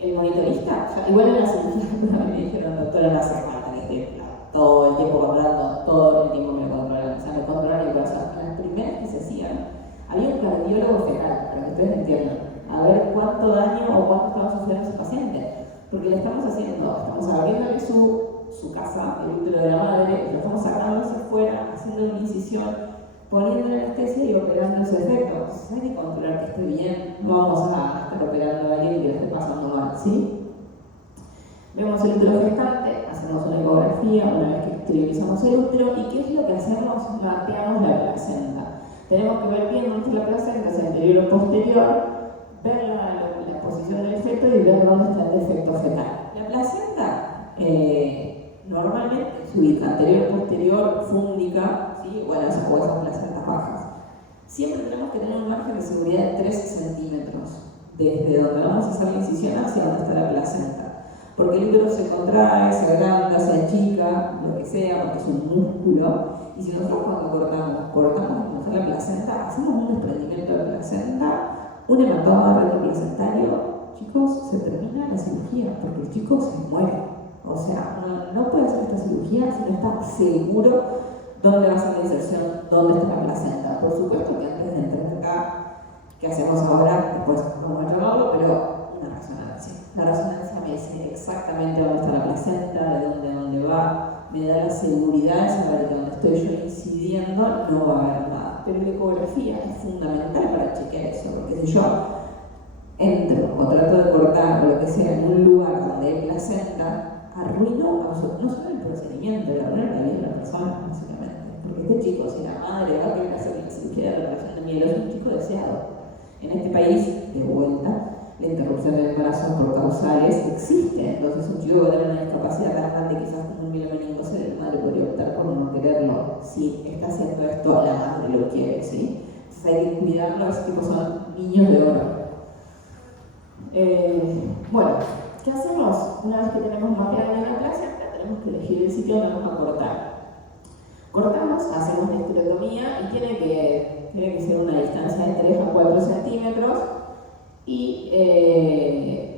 El monitorista, igual en la cirugía me dijeron, doctora, no hace falta que todo el tiempo controlando, todo el tiempo me controlan, o sea, me controlan el corazón. Las primeras que se hacían, había un cardiólogo fetal, para que ustedes entiendan, a ver cuánto daño o cuánto estaba sufriendo ese paciente, porque le estamos haciendo, estamos abriéndole su casa, el útero de la madre, lo estamos sacando hacia afuera, haciendo una incisión, poniendo anestesia y operando ese efecto. Entonces hay que controlar que esté bien, no vamos a estar operando a alguien que lo esté pasando mal, ¿sí? Vemos el útero gestante, hacemos una ecografía una vez que esterilizamos el útero, y ¿qué es lo que hacemos? Mapeamos la placenta. Tenemos que ver bien dónde está la placenta, si anterior o posterior, ver la posición del feto y ver dónde está el defecto fetal. La placenta normalmente se ubica anterior, posterior, fúndica, ¿sí? o esas placentas bajas. Siempre tenemos que tener un margen de seguridad de 3 centímetros desde donde vamos a hacer la incisión hacia donde está la placenta. Porque el útero se contrae, se agranda, se achica, lo que sea, porque es un músculo. Y si nosotros cuando cortamos la placenta, hacemos un desprendimiento de placenta, un hematoma retroplacentario, chicos, se termina la cirugía, porque el chico se muere. O sea, no puede hacer esta cirugía si no está seguro dónde va a ser la inserción, dónde está la placenta. Por supuesto que antes de entrar acá, ¿qué hacemos ahora? Después vamos a llamarlo, pero una resonancia. La resonancia me dice exactamente dónde está la placenta, de dónde va, me da la seguridad de saber que donde estoy yo incidiendo no va a haber nada. Pero la ecografía es fundamental para chequear eso, porque si yo entro o trato de cortar o lo que sea en un lugar donde hay placenta, arruino no solo el procedimiento, arruino la vida de la persona, básicamente. Porque este chico, si la madre va a querer hacer la cirugía de reparación de mielos, es un chico deseado. En este país, de vuelta, la interrupción del embarazo por causales existe. Entonces, un chico que tiene una discapacidad tan grande, quizás como un mielomeningocele, la madre podría optar por no quererlo. Si está haciendo esto, la madre lo quiere, ¿sí? Entonces, hay que cuidarlo, ese tipo son niños de oro. Bueno, ¿qué hacemos? Una vez que tenemos mapeado la placenta, tenemos que elegir el sitio donde vamos a cortar. Cortamos, hacemos la esterectomía y tiene que ser una distancia de 3 a 4 centímetros y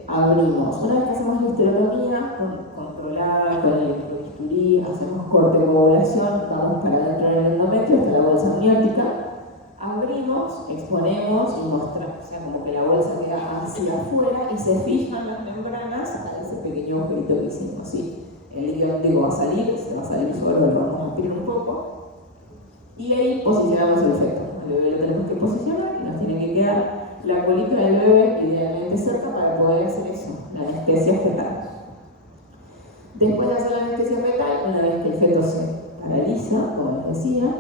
abrimos. Una vez que hacemos la esterectomía controlada con el bisturí, hacemos corte de ovulación, vamos para adentro del endometrio hasta la bolsa amniótica, abrimos, exponemos y mostramos, o sea, como que la bolsa queda hacia afuera y se fijan las membranas a ese pequeño agujerito que hicimos, ¿sí? El líquido amniótico va a salir, se va a salir solo, lo vamos a aspirar un poco y ahí posicionamos el feto. Al bebé lo tenemos que posicionar y nos tiene que quedar la colita del bebé idealmente cerca para poder hacer eso, la anestesia fetal. Después de hacer la anestesia fetal, una vez que el feto se paraliza, como les decía,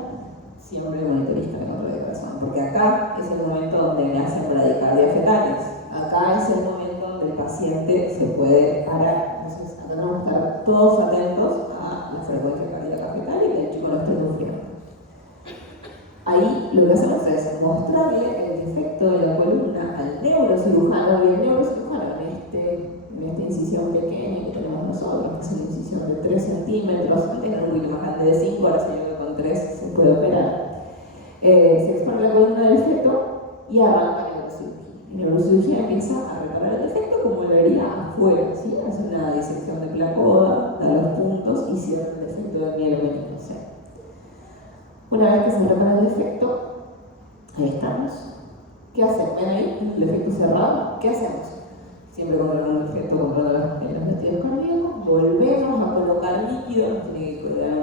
siempre monitorista de control de corazón, porque acá es el momento donde le hacen bradicardias fetales. Acá es el momento donde el paciente se puede parar. Entonces, acá tenemos que estar todos atentos a la frecuencia cardíaca fetal y que el chico no esté sufriendo. Ahí lo que hacemos es mostrarle el defecto de la columna al neurocirujano, y el neurocirujano en esta incisión pequeña que tenemos nosotros, que es una incisión de 3 centímetros, antes era un poquito más grande de 5, ahora se con 3 se puede operar. Se expone la columna del feto y arranca la neurocirugía. La neurocirugía empieza a reparar el defecto como lo haría afuera, ¿sí? Hace una disección de placoda, da los puntos y cierra el defecto de mielomeningocele. Una vez que se repara el defecto, ahí estamos. ¿Qué hacemos? ¿Ven ahí? El defecto cerrado. ¿Qué hacemos? Siempre controlando el defecto, controlando los latidos cardíacos, volvemos a colocar líquido, nos tiene que colgar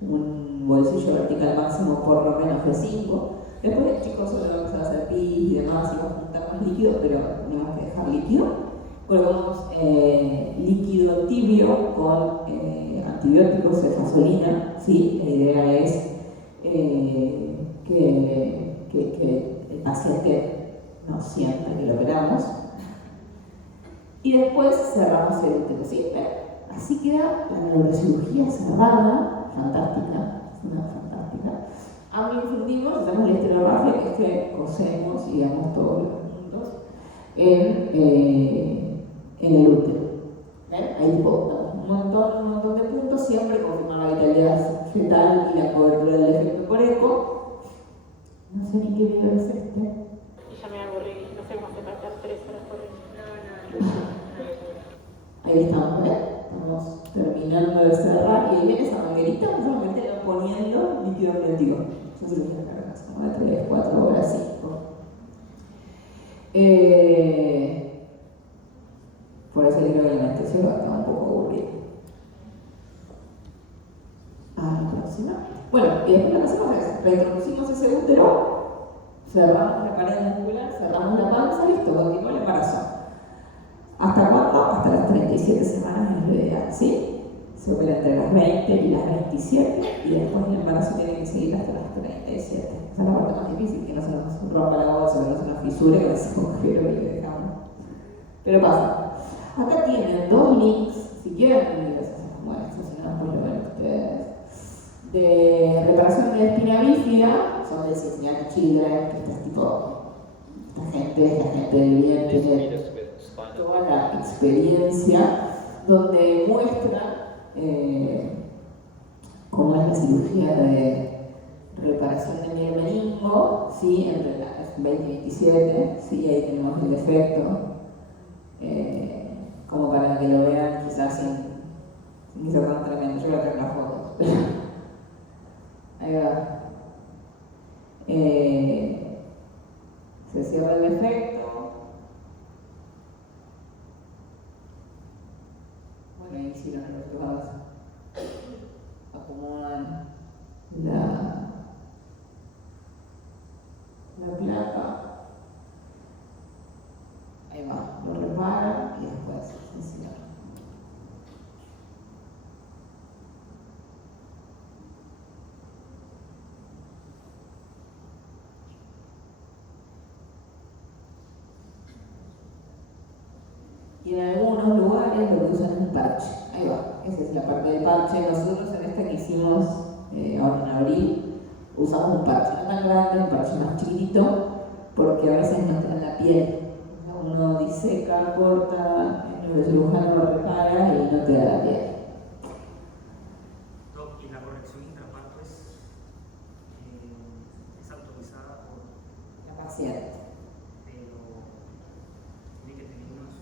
un bolsillo vertical máximo por lo menos de 5. Después, chicos, solo vamos a hacer pis y demás y vamos a juntar más líquido, pero tenemos que dejar líquido. Colocamos líquido tibio con antibióticos, cefazolina, ¿sí? La idea es que el paciente no sienta que lo operamos. Y después cerramos el útero, ¿sí? Así queda la neurocirugía cerrada, fantástica, una fantástica. Amniofundimos, hacemos la histerografía, que es que cosemos y damos todos los puntos en el útero. ¿Ven? Ahí damos un montón de puntos, siempre confirmar la vitalidad fetal y la cobertura del defecto por eco. No sé ni qué video es este. Ya me aburrí, no sé cómo se pasa 3 horas por día. Ahí estamos, ¿ven? Estamos terminando de cerrar y ahí viene esa manguerita, solamente poniendo líquido amniótico. Entonces se tiene que cargar como de 3, 4 horas, 5. Por eso digo que la anestesia está un poco aburrida. La próxima. Bueno, y después lo que hacemos es reintroducimos ese útero Cerramos la pared muscular, cerramos la panza, listo, continúa el embarazo. ¿Hasta cuándo? Hasta las 37 semanas es lo ideal, ¿sí? Se opera entre las 20 y las 27 y después el embarazo tiene que seguir hasta las 37. Esa es la parte más difícil, que no se nos rompa la bolsa, que no se nos fisure, que no se agujero y que dejamos. Pero pasa. Acá tienen dos links, si quieren, les hacemos muestras, si no, pues lo ven ustedes. De reparación de espina bífida, son de Cincinnati Children, que esta gente, la gente del bien tiene toda la experiencia, donde muestra cómo es la cirugía de reparación de mielomeningo, ¿sí? Entre las 20 y 27, ¿sí? Ahí tenemos el efecto, como para que lo vean quizás sin que sea tan tremendo. Yo voy a traer las fotos. Ahí va. Se cierra el efecto. Bueno, ahí hicieron los dos. Acomodan la placa. Ahí va, lo reparan y después se cierra. Y en algunos lugares lo que usan es un parche. Ahí va, esa es la parte del parche. Nosotros en esta que hicimos ahora en abril, usamos un parche no tan grande, un parche más chiquitito, porque a veces no está en la piel. Uno diseca, corta, el neurocirujano lo repara y no te da la piel. Doc, ¿y la corrección intraparto es autorizada por La paciente. pero tiene que tener unos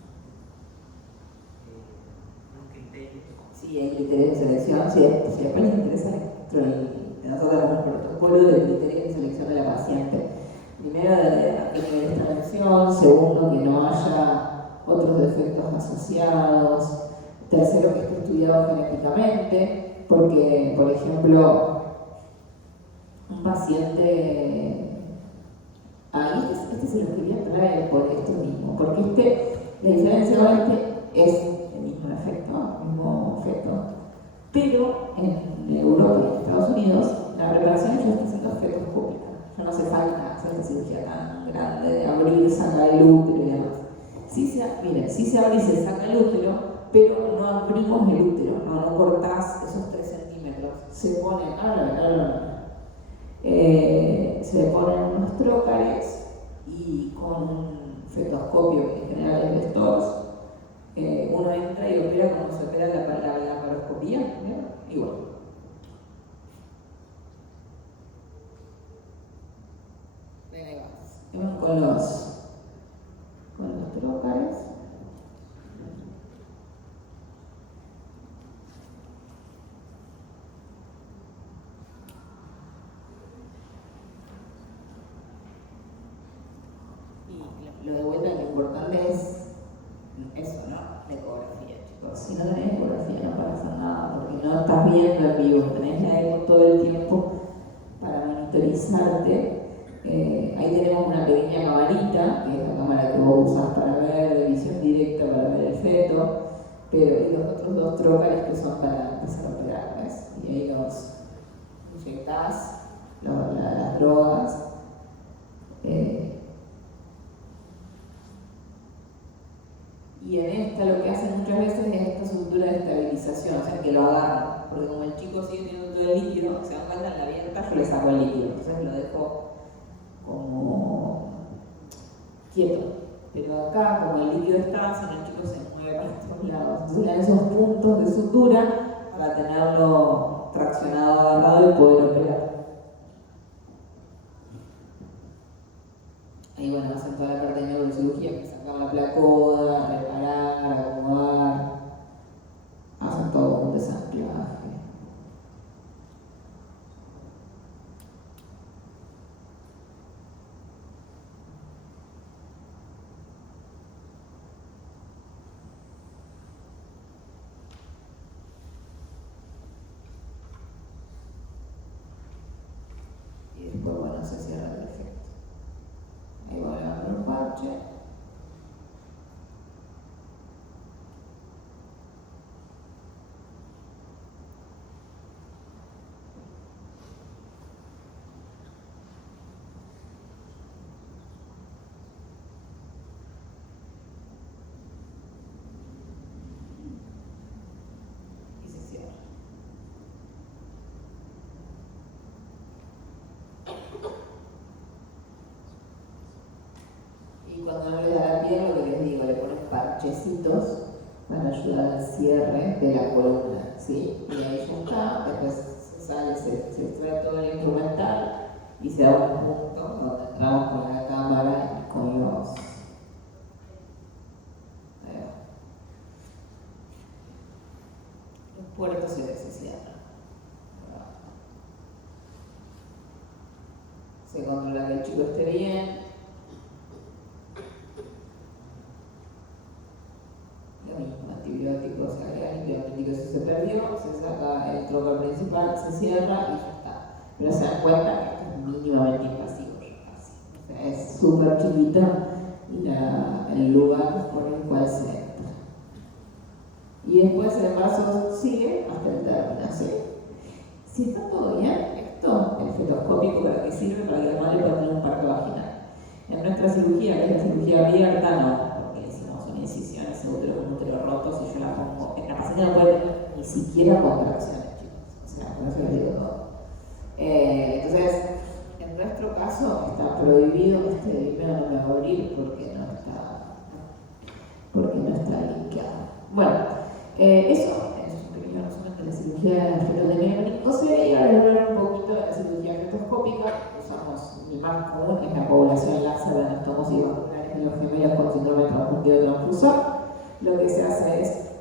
criterios? Sí, hay criterios de selección. Si después les interesa nosotros tenemos el protocolo de criterios de selección de la paciente. Primero, a qué nivel está la lesión. Segundo, que no haya otros defectos asociados. Tercero, que esté estudiado genéticamente, porque, por ejemplo, un paciente... este se lo quería traer por esto mismo, porque la diferencia con es el mismo efecto, pero en Europa y en Estados Unidos la preparación ya está haciendo fetoscópica, ya no hace falta hacer esta cirugía tan grande de abrir, sacar el útero y demás. Sí se abre y se saca el útero, pero no abrimos el útero, no cortás esos 3 centímetros, se ponen, se ponen unos trócares y con un fetoscopio, que en general es de Stors, uno entra y opera como se opera la laparoscopía, ¿no? Igual. Ven, ahí va. Con los trócares. Y lo de vuelta, lo importante es eso, ¿no? La ecografía, chicos. Si no tenés ecografía no pasa nada, porque no estás viendo en vivo, tenés la eco todo el tiempo para monitorizarte. Ahí tenemos una pequeña camarita, que es la cámara que vos usás para ver, de visión directa para ver el feto, pero y los otros 2 trócares que son para empezar a operar, ¿ves? Y ahí los inyectás, las drogas. Y en esta lo que hacen muchas veces es esta sutura de estabilización, o sea que lo agarran, porque como el chico sigue teniendo todo el líquido, se dan cuenta en la abierta, yo le saco el líquido, entonces lo dejo como quieto. Pero acá, como el líquido está, si no el chico se mueve para estos lados, entonces le dan esos puntos de sutura para tenerlo traccionado, agarrado y poder operar. Ahí bueno, hacen toda la parte de neurocirugía, que sacan la placoda, reparar, acomodar, hacen todo un desanclaje. Y después, bueno, se cierra el efecto. Y cuando no les da la piel, lo que les digo, le ponen parchecitos para ayudar al cierre de la columna, ¿sí? Y ahí ya está, después se sale, se extrae todo el instrumental y se da un punto donde entramos con la cámara y con los puertos se cierran. Se controla que el chico esté bien. Lo mismo, antibióticos, se agrega antibióticos, si se perdió, se saca el trocar principal, se cierra y ya está. Pero se dan cuenta que esto es mínimamente invasivo, casi. O sea, es súper chiquita el lugar por el cual se entra. Y después el embarazo sigue hasta el término, ¿sí? Si está todo bien, esto, el fetoscópico, ¿para qué sirve? Para que la madre pueda tener un parto vaginal. En nuestra cirugía, que es la cirugía abierta, no, porque hicimos una incisión, ese útero con útero roto, si yo la pongo, en la paciente no puede tener ni siquiera contracciones, chicos. O sea, por eso les digo todo. Entonces, en nuestro caso está prohibido que este dinero no me va a abrir porque no está linkeado. Bueno, eso es un pequeño resumen de la cirugía fetal-de y ahora les voy a hablar un poquito de la cirugía fetoscópica. Usamos el más común, que es la coagulación láser de anastomosis vasculares en los gemelos con síndrome transfundido transfusor. Lo que se hace es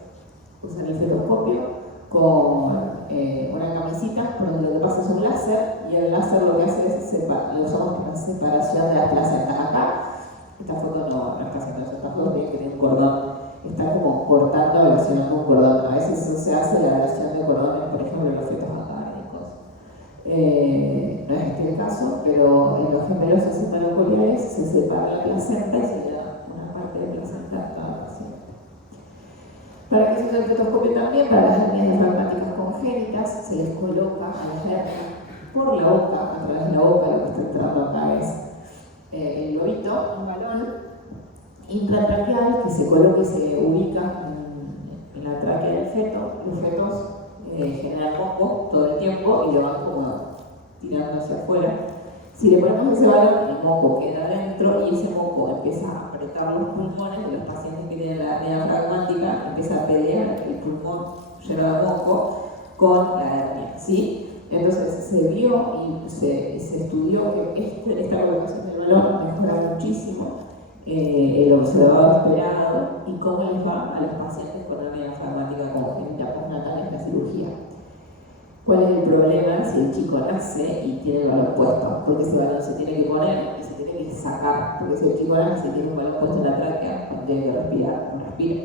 usar el fetoscopio con una camisita por donde lo que pasa es un láser, y el láser lo que hace es lo usamos para separación de las placentas. Acá, esta foto no está haciendo, esta foto tiene que tener un cordón, está como cortando, ablacionando un cordón. A veces eso se hace la ablación de cordones, por ejemplo, en los fetos acárdicos. No es este el caso, pero en los gemelos asintonocoleares se separa la placenta y se le da una parte de placenta a cada paciente. Para que se use el fetoscopio también, para las hernias diafragmáticas congénitas, se les coloca a las hernias por la boca, a través de la boca. Lo que está entrando acá es el lobito, un balón intratraqueal que se coloca y se ubica en la tráquea del feto. Los fetos generan moco todo el tiempo y lo van como tirando hacia afuera. Si le ponemos ese balón, el moco queda adentro y ese moco empieza a apretar los pulmones de los pacientes que tienen la hernia diafragmática, empieza a pelear el pulmón lleno de moco con la hernia, ¿sí? Entonces se vio y se estudió que esta colocación del balón mejora muchísimo el observador esperado y cómo les va a los pacientes con hernia diafragmática congénita postnatal en la cirugía. ¿Cuál es el problema si el chico nace y tiene el balón puesto? Porque ese balón se tiene que poner y se tiene que sacar. Porque si el chico nace y tiene un balón puesto en la tráquea, cuando tiene que respirar, no respira.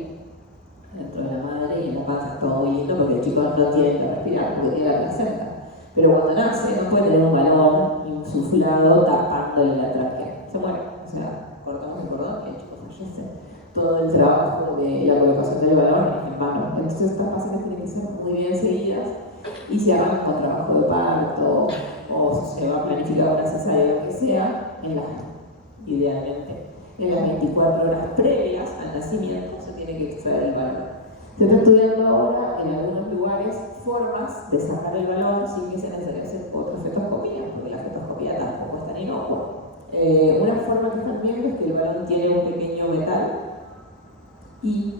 Dentro de la madre y en la panza es todo muy lindo porque el chico no tiene que respirar, porque tiene la placenta. Pero cuando nace no puede tener un balón insuflado tapándole la tráquea. Se muere. O sea, cortamos el cordón y el chico fallece. Todo el trabajo de la colocación del balón es en vano. Entonces estas pacientes tienen que ser muy bien seguidas y se hagan con trabajo de parto o se va a planificar una cesárea, lo que sea, idealmente en las 24 horas previas al nacimiento se tiene que extraer el balón. Se está estudiando ahora en algunos lugares formas de sacar el balón sin que se necesite otra fetoscopía, porque la fetoscopía tampoco es tan inocua. Una forma que están viendo es que el balón tiene un pequeño metal y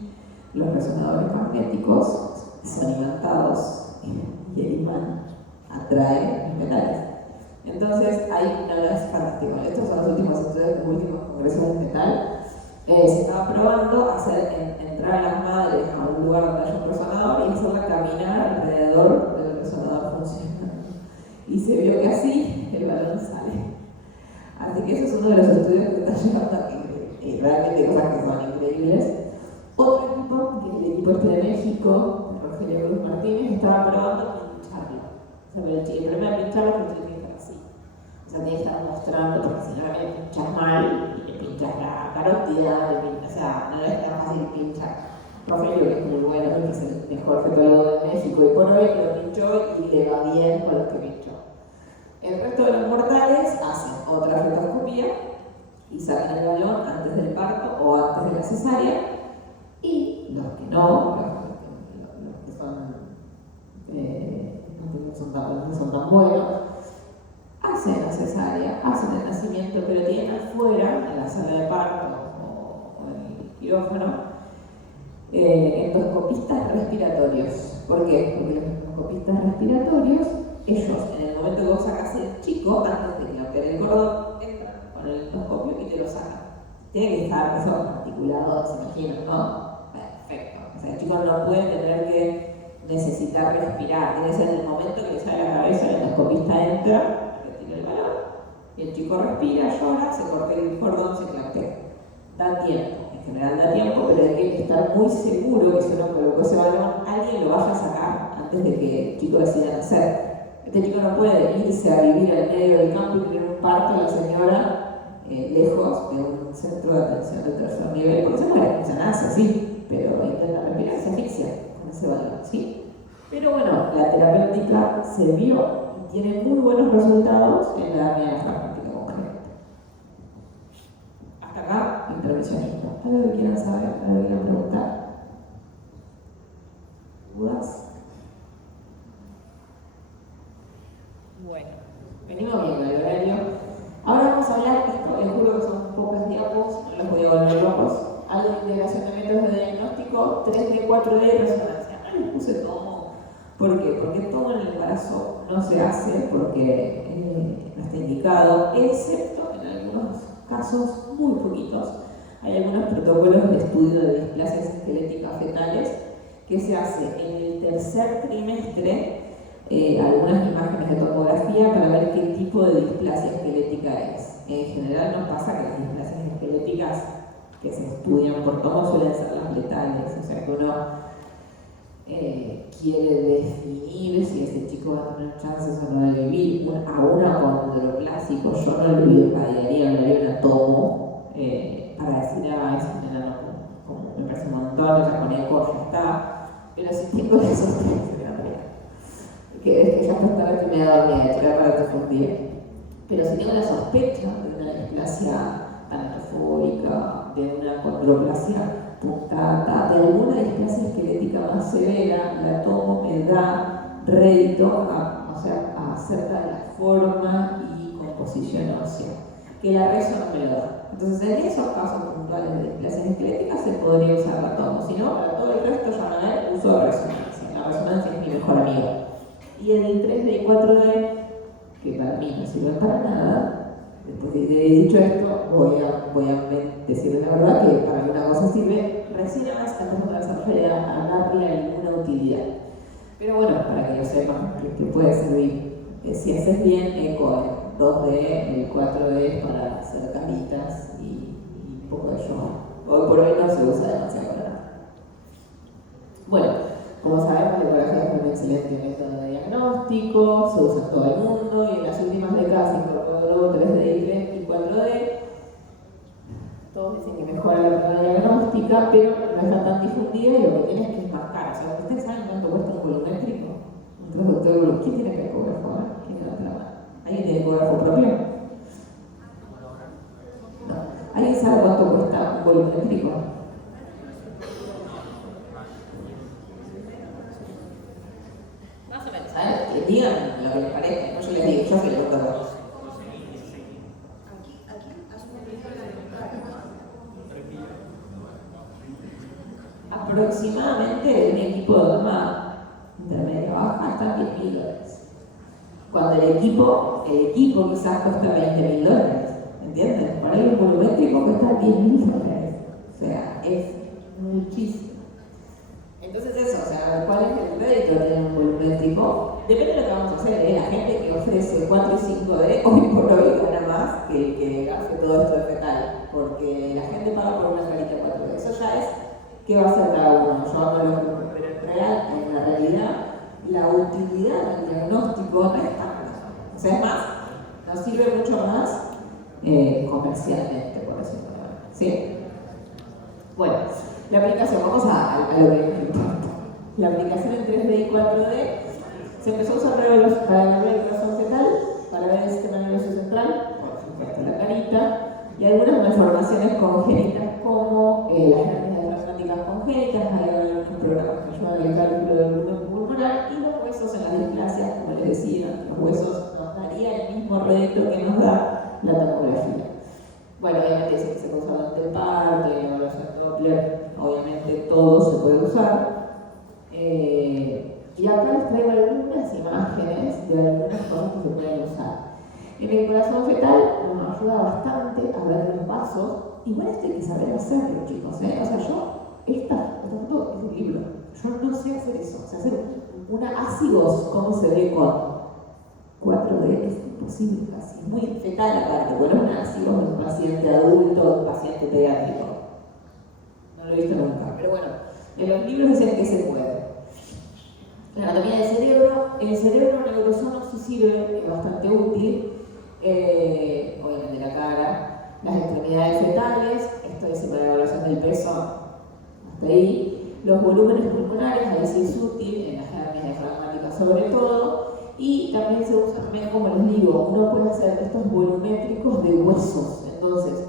los resonadores magnéticos son imantados y el imán atrae los metales. Entonces, ahí no es fantástico. Estos son los últimos estudios, los últimos congresos del metal. Se estaba probando entrar a las madres a un lugar donde haya un resonador y hacerla caminar alrededor del resonador funcionando. Y se vio que así el balón sale. Así que ese es uno de los estudios que está llegando aquí. Realmente cosas que son increíbles. Otro equipo, que es el equipo de México, Rogelio Cruz Martínez, estaba probando pincharlo. O sea, pero el problema de pincharlo es que tiene que estar así. O sea, tiene que estar mostrando, porque si no le pinchas mal, y le pinchas la carótida, o sea, no es tan fácil pinchar. Rogelio, que es muy bueno, que es el mejor fetólogo de México, y por hoy lo pinchó y le va bien con los que pinchó. El resto de los mortales hacen otra fetoscopía y sacan el balón antes del parto o antes de la cesárea, y los que no, los que no son tan buenos, hacen la cesárea, hacen el nacimiento, pero tienen afuera, en la sala de parto quirófano, endoscopistas respiratorios. ¿Por qué? Porque los endoscopistas respiratorios, ellos en el momento que vos sacas el chico, antes de que le opere el cordón, entran con el endoscopio y te lo sacan. Tiene que estar eso articulado, se imagina, ¿no? Perfecto. O sea, el chico no puede tener que necesitar respirar. Tiene que ser en el momento que le sale la cabeza, el endoscopista entra, retira el balón, y el chico respira, llora, se corta el cordón, se clampea. Da tiempo, en general da tiempo, pero hay que estar muy seguro que si uno colocó ese balón, alguien lo vaya a sacar antes de que el chico decida nacer. Este chico no puede irse a vivir al medio del campo y tener un parto la señora lejos de un centro de atención de tercer nivel, porque se muere, se nace, sí, pero intenta respirar, se asfixia con ese balón, ¿sí? Pero bueno, la terapéutica se vio y tiene muy buenos resultados en la hernia diafragmática congénita. Hasta acá, intervencionismo. ¿Algo que quieran saber? ¿Algo que quieran preguntar? ¿Dudas? Bueno, venimos bien con el horario. Ahora vamos a hablar, les juro que son pocas diapos, no los voy a volver locos. Algo de integración de métodos de diagnóstico, 3D, 4D y resonancia. No les puse tomo. ¿Por qué? Porque todo en el embarazo no se hace porque no está indicado, excepto en algunos casos muy poquitos. Hay algunos protocolos de estudio de displasias esqueléticas fetales que se hace en el tercer trimestre. Algunas imágenes de tomografía para ver qué tipo de displasia esquelética es. En general nos pasa que las displasias esqueléticas que se estudian por tomo suelen ser las letales, o sea que uno quiere definir si ese chico va a tener chances o no de vivir. A una condroplásico yo no lo irradiaría, me haría una tomo para decir, es un enano como me parece un montón, ya con eco ya está, pero si tengo esos tres, que es que ya está tarde que me ha dado miedo, era para confundir. Pero si tengo la sospecha de una displasia tanatofóbica, de una condroplasia punctata, de alguna displasia esquelética más severa, la tomo, me da rédito acerca de la forma y composición ósea, que la reso no me lo da. Entonces, en esos casos puntuales de displasias esqueléticas se podría usar la tomo, si no, para todo el resto ya no hay uso de resonancia. La resonancia es mi mejor amiga. Y en el 3D y 4D, que para mí no sirve para nada, después de dicho esto, voy a decirles la verdad que para que una cosa sirve, recién más empezando a desarrollar a darle alguna utilidad. Pero bueno, para que lo sepan, que puede servir. Si haces bien, eco en 2D, el 4D es para hacer caritas y un poco de yoga. Hoy por hoy no se usa demasiado para nada. Bueno, como sabemos, la ecografía es un excelente método de diagnóstico, se usa en todo el mundo y en las últimas décadas se incorporó 3D y 4D. Todos dicen que mejora la prueba diagnóstica, pero no está tan difundida y lo que tiene es que es más caro. O sea, ¿ustedes saben cuánto cuesta un volumétrico? Entonces, doctor, ¿quién tiene que ecógrafo? ¿Quién levanta la mano? ¿Alguien tiene ecógrafo propio? No. ¿Alguien sabe cuánto cuesta un volumétrico? Digan lo que les parezca, no yo les digo, yo soy el doctor. Aproximadamente un equipo de gama intermedia baja está en $10.000. Cuando el equipo quizás cuesta $20.000, ¿entienden? Por ahí un volumétrico cuesta $10.000. O sea, es muchísimo. Entonces eso, o sea, ¿cuál es el rédito de tener un volumétrico? Depende de lo que vamos a hacer, la gente que ofrece 4 y 5D, hoy por hoy gana más que el que hace todo esto de fetal, porque la gente paga por una carita 4D. Eso ya es qué va a hacer cada uno, yo no lo creo, pero en la realidad, la utilidad del diagnóstico no es tan buena. O sea, es más, nos sirve mucho más comercialmente, por decirlo así. ¿Sí? Bueno, la aplicación, vamos a lo que nos importa. La aplicación en 3D y 4D se empezó a usar para ver el corazón fetal, para ver el sistema nervioso central, por supuesto la carita, y algunas malformaciones congénitas como las hernias diafragmáticas congénitas, hay algunos programas que ayudan al cálculo del volumen pulmonar, y los huesos en las displasias, como les decía, los huesos nos daría el mismo rédito que nos da la tomografía. Bueno, obviamente dice que se usa durante el parto, y la evaluación Doppler, obviamente todo se puede usar. Y acá les traigo algunas imágenes de algunas cosas que se pueden usar. En el corazón fetal nos ayuda bastante a ver los vasos. Igual esto hay que saber hacerlo, chicos, ¿eh? O sea, esta foto es un libro. Yo no sé hacer eso. O sea, hacer una ácidos, ¿cómo se ve con 4D? Es imposible casi. Es muy fetal aparte, porque no es un ácido de un paciente adulto, de un paciente pediátrico. No lo he visto nunca. Pero bueno, en los libros dicen que se puede. La anatomía del cerebro. El cerebro neurosomo sí sirve, es bastante útil. Obviamente la cara. Las extremidades fetales, esto es para la evaluación del peso, hasta ahí. Los volúmenes pulmonares, ahí sí es útil, en las hernias diafragmáticas sobre todo. Y también se usa también, como les digo, uno puede hacer estos volumétricos de huesos. Entonces,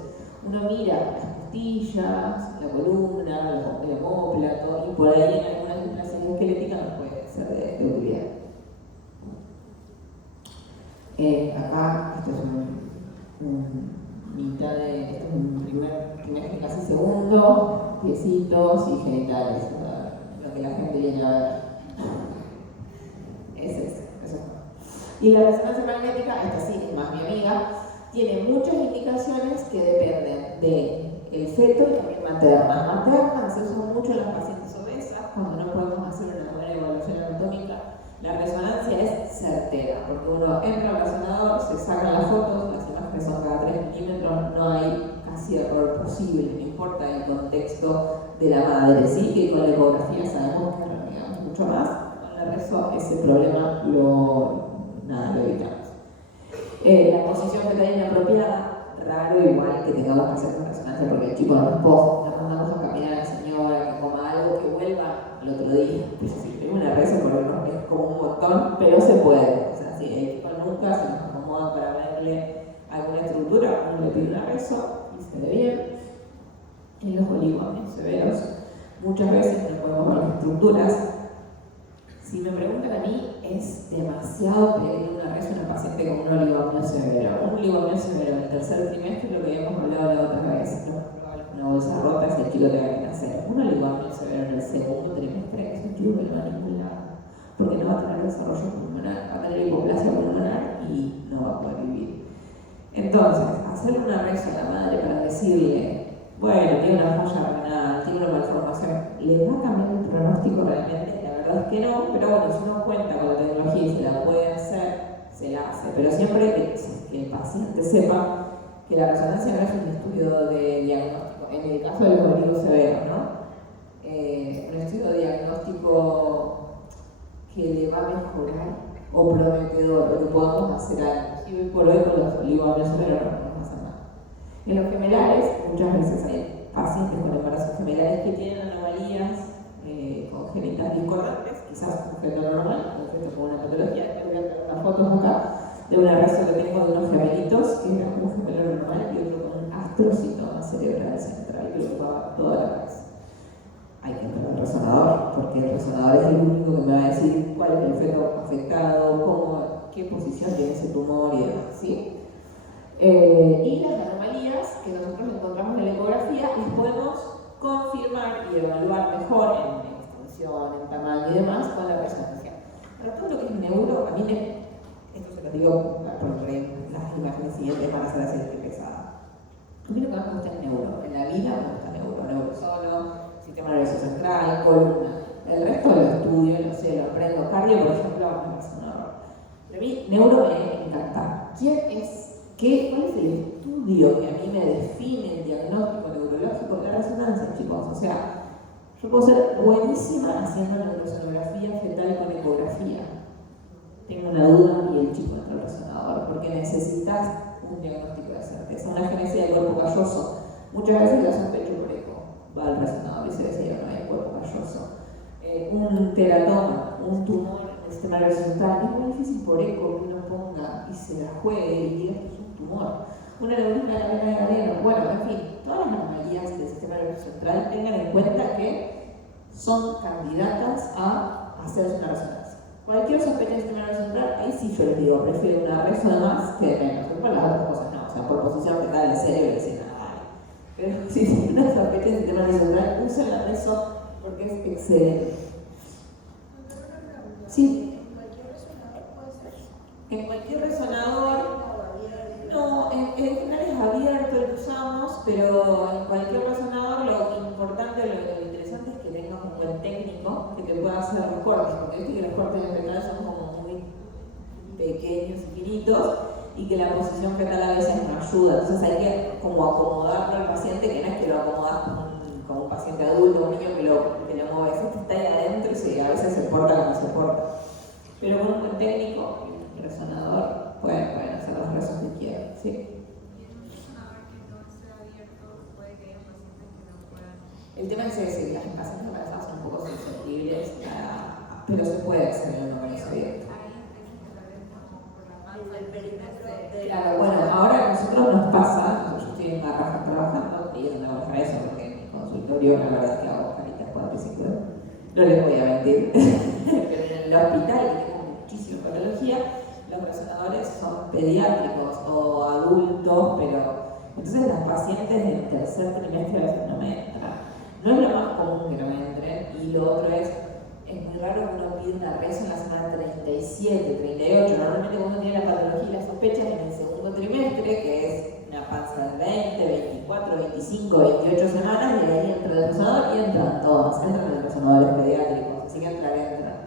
uno mira las costillas, la columna, el omóplato, y por ahí en algunas gimnasias esqueléticas nos puede ser de utilidad. Acá, esto es mitad de, esto es un primer casi segundo, piecitos y genitales, lo que la gente viene a ver. Es eso. Y la resonancia magnética, esta sí es más mi amiga, tiene muchas indicaciones que dependen del feto y también maternas. Maternas se usan mucho en las pacientes obesas, cuando no podemos hacer una buena evaluación anatómica. La resonancia es certera, porque uno entra al resonador, se sacan las fotos, las imágenes son cada 3 milímetros, no hay casi error posible, no importa el contexto de la madre, sí, que con la ecografía sabemos que remediamos mucho más, con la reso ese problema lo evitamos. La posición fetal inapropiada, raro igual que tengamos que hacer una resonancia porque el chico no responde, nos mandamos a caminar a la señora, que coma algo, que vuelva al otro día. Pues sí, tengo una reso porque no es como un montón, pero se puede. O sea, si el chico nunca se nos acomoda para verle alguna estructura, uno le pide una reso y se ve bien. En los oligómenos severos, muchas veces no podemos ver las estructuras. Si me preguntan a mí, es demasiado pedir una reso a una paciente con un oligomio severo. Un oligomio severo en el tercer trimestre, lo que hemos hablado la otra vez, una bolsa rota si el chico te va a nacer. Un oligomio severo en el segundo trimestre es un chico que no va a ningún lado, porque no va a tener desarrollo pulmonar, va a tener hipoplasia pulmonar y no va a poder vivir. Entonces, hacerle una reso a la madre para decirle, bueno, tiene una falla renal, tiene una malformación, ¿le va a cambiar el pronóstico realmente? La verdad es que no, pero bueno, si uno cuenta con la tecnología y se la puede hacer, se la hace. Pero siempre que el paciente sepa que la resonancia no es un estudio de diagnóstico, en el caso de los oligos severos, ¿no? Un estudio diagnóstico que le va a mejorar o prometedor, lo que podamos hacer algo. Y hoy por hoy con los oligos severos no podemos hacer nada. En los gemelares, muchas veces hay pacientes con embarazos gemelares que tienen anomalías congénitas discordantes, quizás un feto normal, un feto con una patología. Les voy a traer unas fotos acá de una reso que tengo de unos gemelitos, que era un gemelo normal y otro con un astrocitoma cerebral central que ocupaba toda la cabeza. Hay que entrar al resonador, porque el resonador es el único que me va a decir cuál es el feto afectado, qué posición tiene ese tumor y demás, ¿sí? Y las anomalías que nosotros encontramos en la ecografía las podemos confirmar y evaluar mejor en extensión, en tamaño y demás con la resonancia. Para todo lo que es neuro, a mí esto se lo digo porque las imágenes siguientes van a ser así de pesada. A mí lo que más me gusta es neuro. En la vida me gusta neuro solo, sistema nervioso central, columna. El resto lo estudio, lo sé, lo aprendo. Cardio, por ejemplo, me parece un horror. Pero a mí neuro me encanta. ¿Cuál es el estudio que a mí me define el diagnóstico neurológico? La resonancia, chicos. O sea, yo puedo ser buenísima haciendo neurosonografía fetal con ecografía. Tengo una duda y el chico entra al resonador, porque necesitas un diagnóstico de certeza. Una genesia del cuerpo calloso, muchas veces la sospecho por eco, va al resonador y se decía no hay cuerpo calloso. Un teratoma, un tumor en el sistema nervioso central, es muy difícil por eco que uno ponga y se la juegue y diga esto es un tumor. Una neurisma de la vena de Galeno, bueno, en fin, todas las anomalías del sistema nervioso central tengan en cuenta que son candidatas a hacerse una resonancia. Cualquier sospecha del sistema nervioso central, ahí sí yo les digo, prefiero una reso de más que de menos, pero para las otras cosas no, o sea, por posición fetal del cerebro, decir nada, vale. Pero si tienen una sospecha de sistema nervioso central, usen la reso porque es excelente. Sí. En cualquier resonador, no, en general es abierto el que usamos, pero en cualquier resonador lo importante, lo interesante es que tengas un buen técnico que te pueda hacer los cortes, porque viste que los cortes en fetal son como muy pequeños y finitos y que la posición fetal a veces no ayuda, entonces hay que como acomodarlo al paciente, que no es que lo acomodas como un paciente adulto, un niño que lo mueves, este está ahí adentro y a veces se porta como se porta. Pero con un buen técnico y resonador pueden hacer los rezos que quieran, ¿sí? Y en un resonador que no esté abierto, puede que haya pacientes que no puedan. El tema es ese, las pacientes embarazadas son un poco susceptibles, pero se puede hacer en un embarazo abierto. El perímetro de... Claro, bueno, ahora a nosotros nos pasa, yo estoy en Garraja trabajando y es una para eso, porque en mi consultorio la verdad es que hago caritas cuadriciclos, no les voy a mentir, pero en el hospital, que tengo muchísima patología, los resonadores son pediátricos o adultos, pero entonces las pacientes del tercer trimestre a veces no me entran. No es lo más común que no me entren, y lo otro es muy raro que uno pida una reso en la semana 37, 38. Normalmente cuando uno tiene la patología y las sospechas en el segundo trimestre, que es una panza de 20, 24, 25, 28 semanas, y ahí entra el resonador y entran todas, entran los resonadores pediátricos, así que entran.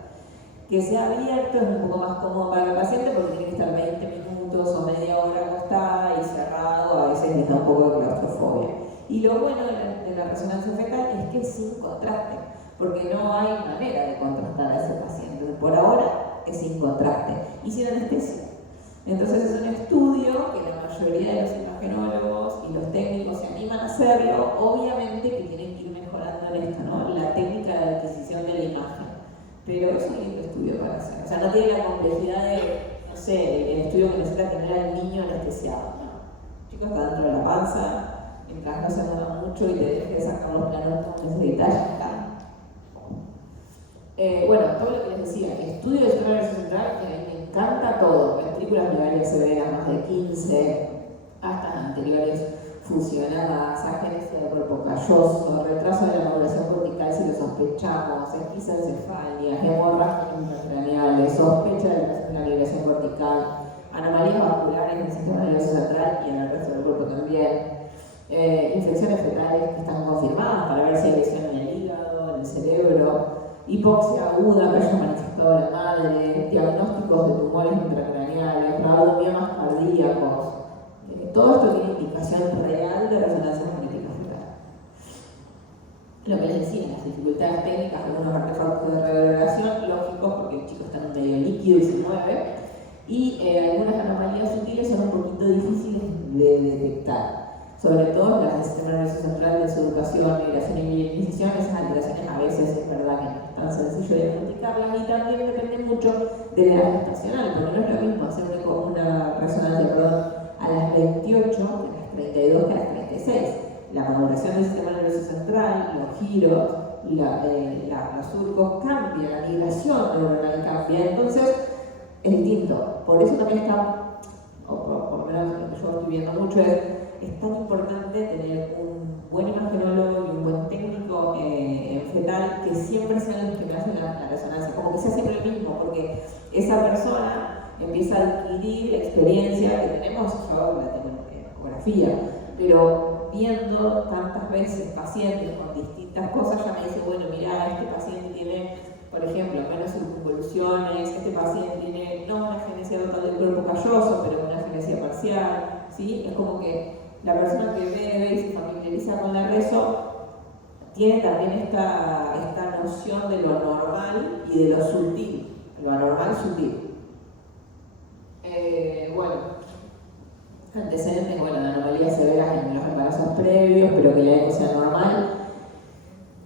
Que sea abierto es un poco más cómodo para el paciente porque tiene que estar 20 minutos o media hora acostada y cerrado, a veces les da un poco de claustrofobia. Y lo bueno de la resonancia fetal es que es sin contraste, porque no hay manera de contrastar a ese paciente. Por ahora es sin contraste y sin anestesia. Entonces es un estudio que la mayoría de los imagenólogos y los técnicos se animan a hacerlo, obviamente que tienen que ir mejorando en esto, ¿no? La técnica de adquisición de la imagen. Pero es un lindo estudio para hacer. O sea, no tiene la complejidad de, no sé, el estudio que necesita tener al niño anestesiado. No. Chicos, está dentro de la panza, mientras no se mueva mucho y te deje de sacar los planos con ese detalle, está. Bueno, todo lo que les decía, estudio de sistema nervioso central, que a mí me encanta todo. Películas visuales severas, más de 15, hasta anteriores fusionadas, agenesia del cuerpo calloso, retraso de la maduración cortical si lo sospechamos, esquizoencefalia, hemorragias intracraneales, sospecha de la migración cortical, anomalías vasculares en el sistema nervioso central y en el resto del cuerpo también, infecciones fetales que están confirmadas para ver si hay lesión en el hígado, en el cerebro, hipoxia aguda que haya manifestado la madre, diagnósticos de tumores intracraneales, raudomiomas cardíacos. Todo esto tiene indicación real de resonancia magnética fetal. Lo que les decía, las dificultades técnicas, algunos artefactos de reverberación lógicos porque el chico está en un medio líquido y se mueve, y algunas anomalías sutiles son un poquito difíciles de detectar. Sobre todo las del sistema nervioso central, de su educación, migración y mineralización, esas alteraciones a veces es verdad que no es tan sencillo diagnosticarlas y también depende mucho de la edad gestacional, porque no es lo mismo hacer una resonancia, a las 28 que a las 32 que a las 36. La maduración del sistema nervioso central, los giros, los surcos cambian, la migración neuronal cambia, entonces es distinto. Por eso también está, o por lo menos lo que yo estoy viendo mucho es tan importante tener un buen imagenólogo y un buen técnico en fetal que siempre sean los que me hacen la resonancia, como que sea siempre el mismo, porque esa persona empieza a adquirir experiencia que tenemos, yo la tengo en ecografía, pero viendo tantas veces pacientes con distintas cosas, ya me dice, bueno, mira, este paciente tiene, por ejemplo, menos circunvoluciones, este paciente tiene no una agenesia total del cuerpo calloso, pero una agenesia parcial, ¿sí? Es como que la persona que ve y se familiariza con la reso tiene también esta noción de lo normal y de lo sutil, lo anormal sutil. Bueno, antecedentes, bueno, de anomalías severas en los embarazos previos, pero que la eco sea normal.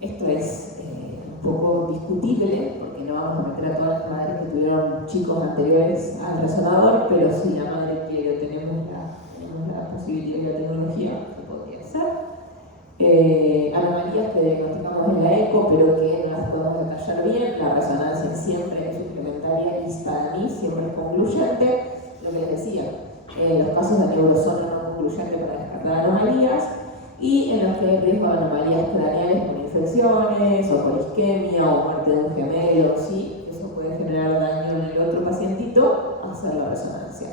Esto es un poco discutible, porque no vamos a meter a todas las madres que tuvieron chicos anteriores al resonador, pero si la madre quiere, tenemos la posibilidad de la tecnología, que podría ser. Anomalías que diagnosticamos en la eco, pero que no las podemos detallar bien. La resonancia siempre es suplementaria y para mí siempre es concluyente. Lo que les decía, los casos de neurosoma no concluyente para descartar anomalías, y en los que hay riesgo de anomalías craneales como infecciones o por isquemia o muerte de un gemelo, ¿sí? Eso puede generar daño en el otro pacientito, hacer la resonancia.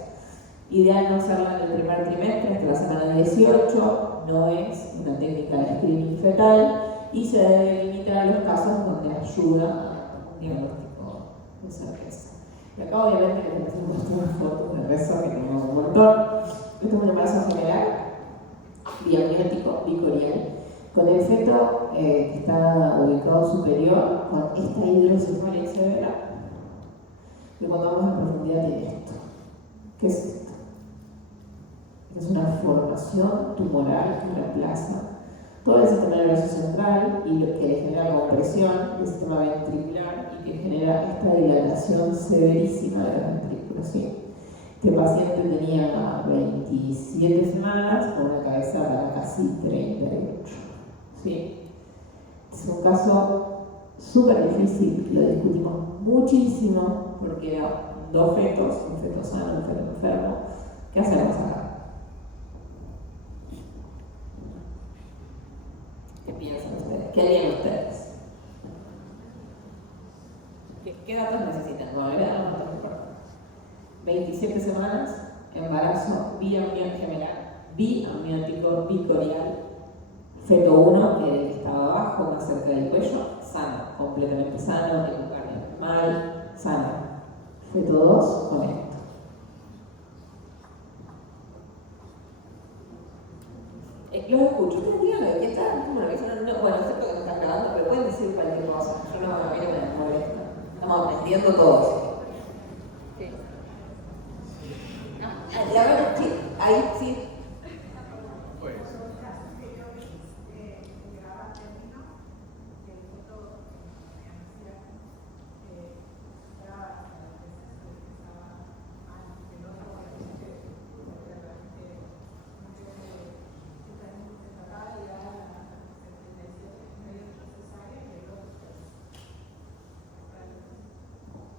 Ideal no hacerla en el primer trimestre, hasta la semana 18, no es una técnica de screening fetal y se debe limitar a los casos donde ayuda a un diagnóstico de certeza. Y acá obviamente les presento unas fotos de rezo que tenemos un montón. Esto es un embarazo general, biamniótico, bicorial, con el feto que está ubicado superior, con esta hidrocefalia severa, y cuando vamos a profundidad tiene esto. ¿Qué es esto? Es una formación tumoral que reemplaza todo el sistema nervioso central y lo que le genera compresión del sistema ventricular y que genera esta dilatación severísima de los ventrículos. ¿Sí? Este paciente tenía 27 semanas con una cabeza para casi 38. ¿Sí? Es un caso súper difícil, lo discutimos muchísimo porque eran dos fetos, un feto sano y un feto enfermo. ¿Qué hacemos acá? ¿Qué piensan ustedes? ¿Qué harían ustedes? ¿Qué datos necesitan? Bueno, voy a dar los datos importantes. 27 semanas, embarazo biamniótico, bicorial, feto 1, que estaba abajo, más cerca del cuello, sano, completamente sano, ecocardio normal, sano. Feto 2, con esto. Los escucho, ustedes díganme, ¿qué tal? Bueno, excepto que me están grabando, pero pueden decir cualquier cosa. Yo no, a mí no me molesta. Estamos aprendiendo todos. Sí. A ver, sí, ahí sí.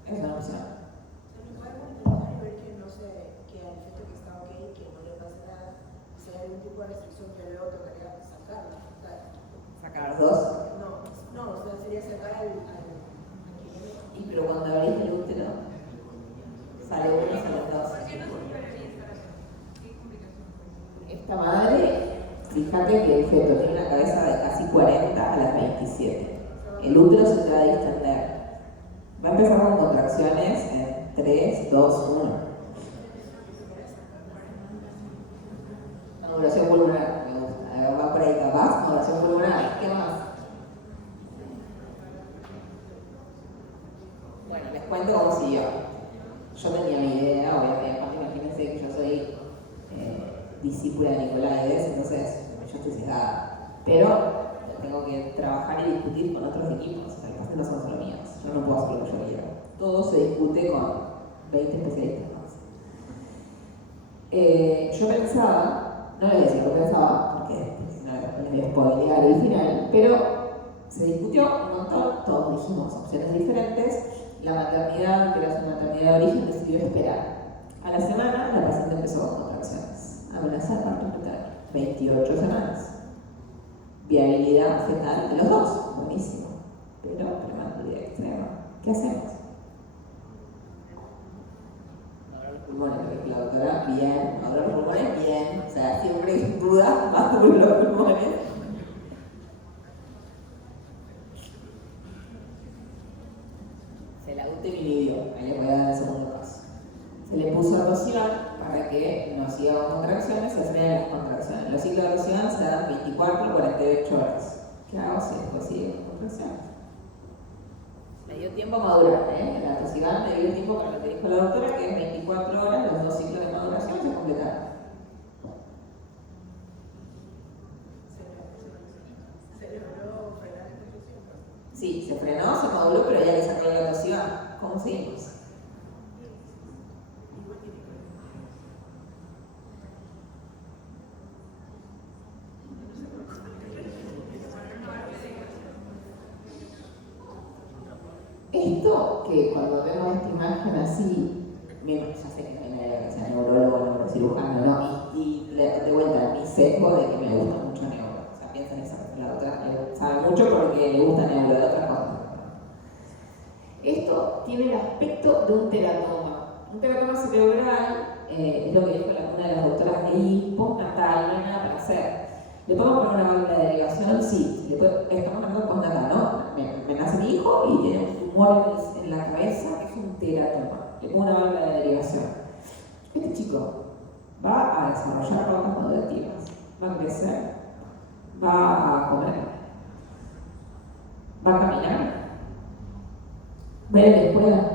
Es una opción. ¿Sacar dos? No, o sea, sería sacar al Y pero cuando abrís el útero, sale uno, sale dos. ¿Por qué no se esperaría estar así? ¿Qué complicación? Esta madre, fíjate que el feto tiene una cabeza de casi 40 a las 27. El útero se te va a distender. Va a empezar con contracciones en 3, 2, 1. Maduración pulmonar, me gusta. Va por ahí capaz, maduración pulmonar. ¿Qué más? Bueno, les cuento cómo siguió. Yo tenía mi idea, obviamente, imagínense que yo soy discípula de Nicolaides, entonces yo estoy cegada. Pero tengo que trabajar y discutir con otros equipos, o sea, los pacientes no son solo míos. Yo no puedo hacer lo que yo quiero. Todo se discute con 20 especialistas más. Yo pensaba, no les voy a decir lo que pensaba, porque si no les voy a spoilear el final, pero se discutió un montón, todos dijimos opciones diferentes. La maternidad, que era su maternidad de origen, decidió esperar. A la semana, la paciente empezó con contracciones. Amenaza de parto fetal. 28 semanas. Viabilidad fetal de los dos. Buenísimo. Pero prematuridad extrema. ¿Qué hacemos? Ahora los pulmones, porque la doctora, bien. Ahora los pulmones, bien. O sea, siempre hay dudas, más por los pulmones. Se la utilidió, ahí les voy a dar el segundo paso. Se le puso loción para que no siga con contracciones, se frenen las contracciones. Los ciclos de loción se dan 24 o 48 horas. ¿Qué hago si después sigue con contracciones? Me dio tiempo a madurar, La toxicidad me dio tiempo para lo que dijo la doctora, que es 24 horas, los dos ciclos de maduración se completaron. se logró frenar esta fusión. Sí, se frenó, se maduró, pero ya le sacaron la toxicidad. ¿Cómo seguimos? Esto que cuando vemos esta imagen así, ya sé que no es neurólogo, neurocirujano, ¿no? Y de vuelta, mi sesgo de que me gusta mucho neuro. tiene el aspecto de un teratoma. Un teratoma cerebral, es lo que dijo una de las doctoras de ahí, postnatal, no hay nada para hacer. ¿Le podemos poner una válvula de derivación? Sí, estamos hablando de postnatal, ¿no? Me nace mi hijo y tiene un tumor en la cabeza, que es un teratoma. Le pongo una válvula de derivación. Este chico va a desarrollar pautas madurativas, va a crecer, va a comer, va a caminar, va a ir a la escuela.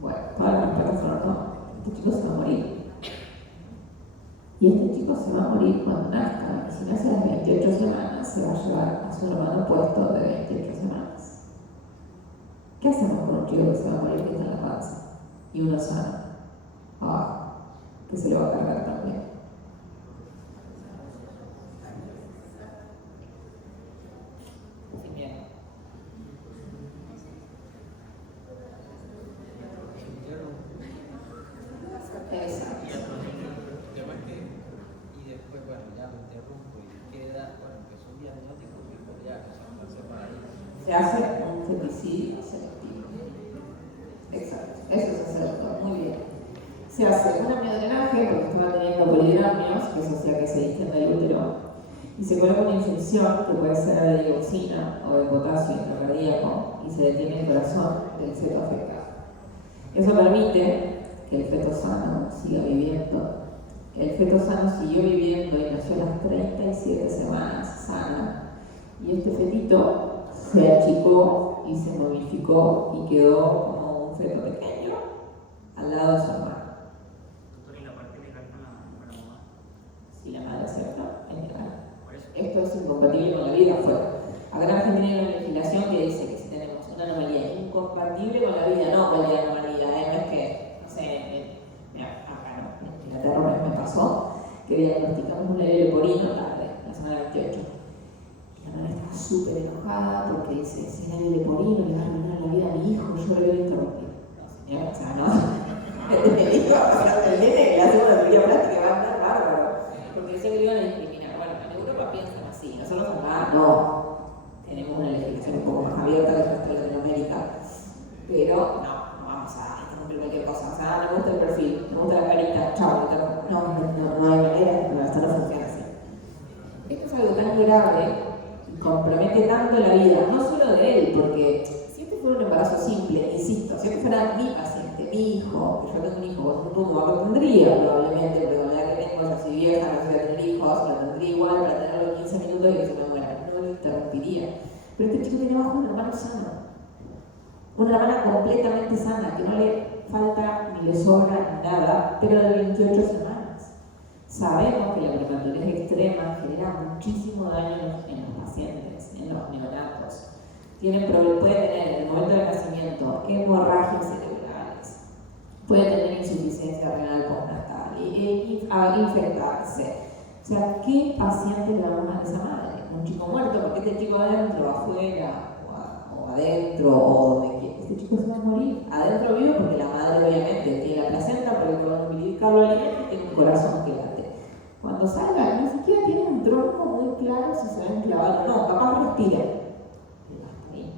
Bueno, todas las respuestas fueron no. Este chico se va a morir. Y este chico se va a morir cuando nazca. Y si nace a las 28 semanas, se va a llevar a su hermano puesto de 28 semanas. ¿Qué hacemos con un chico que se va a morir que está en la panza? Y uno sano. Que se le va a cargar también. Sin miedo. Exacto. Y después, bueno, ya lo interrumpo y queda, bueno, que son diagnósticos y ya que son pasó para ahí. Se hace un femicidio selectivo. Exacto, eso se hace, doctor, muy bien. Se hace un amiodranaje porque estaba teniendo polidromios, que eso hacía que se distienda el útero, y se coloca una inyección que puede ser de dioxina o de potasio intracardíaco y se detiene el corazón del feto afectado. Eso permite que el feto sano siga viviendo. El feto sano siguió viviendo y nació a las 37 semanas sano. Y este fetito se achicó y se momificó y quedó como un feto pequeño al lado de su hermano. Doctor, ¿y la parte legal con la mamá? Si la madre acepta, es legal. Por eso. Esto es incompatible con la vida afuera. Acá en Argentina hay una legislación que dice que si tenemos una anomalía incompatible con la vida, no cualquier anomalía, no es que, no sé, acá no, en Inglaterra una vez me pasó que diagnosticamos un leve leporino tarde, la semana 28. Y la madre estaba súper enojada porque dice, si el leve leporino le va a arruinar la vida a mi hijo, yo lo voy a interrumpir. No, señora, o sea, no. El hijo, el nene que le hace una cirugía plástica va a andar bárbaro. Porque decía que lo iban a discriminar. Bueno, en Europa piensan así, nosotros acá no. Tenemos una legislación un poco más abierta que el resto de Latinoamérica, pero no vamos a interrumpir cualquier cosa. O sea, me gusta el perfil, me gusta la carita, chao, no hay manera, no, esto no funciona así. Esto es algo tan grave y compromete tanto la vida, no solo de él, porque si este fuera un embarazo simple, insisto, si este fuera mi paciente, mi hijo, que yo tengo un hijo, vos un tumor, lo tendría probablemente, porque con la edad que tengo, ya soy vieja, no soy a tener hijos, lo tendría igual para tenerlo 15 minutos y que se me muera, no lo interrumpiría. Pero este chico tiene abajo un hermano sano, una hermana completamente sana, que no le falta ni le sobra nada, pero de 28 semanas. Sabemos que la prematuriz extrema genera muchísimo daño en los pacientes, en los neonatos. Puede tener en el momento del nacimiento hemorragias cerebrales, puede tener insuficiencia renal postnatal, infectarse. O sea, ¿qué paciente le vamos a dar a esa madre? Un chico muerto, porque este chico adentro, afuera, o adentro, o donde quiera, este chico se va a morir. Adentro vivo porque la madre obviamente tiene la placenta, porque el cordón umbilical lo alimenta y tiene un corazón que late. Cuando salga, ni siquiera tiene un tronco muy claro si se va a enclavar o no, capaz respira. Pero hasta ahí.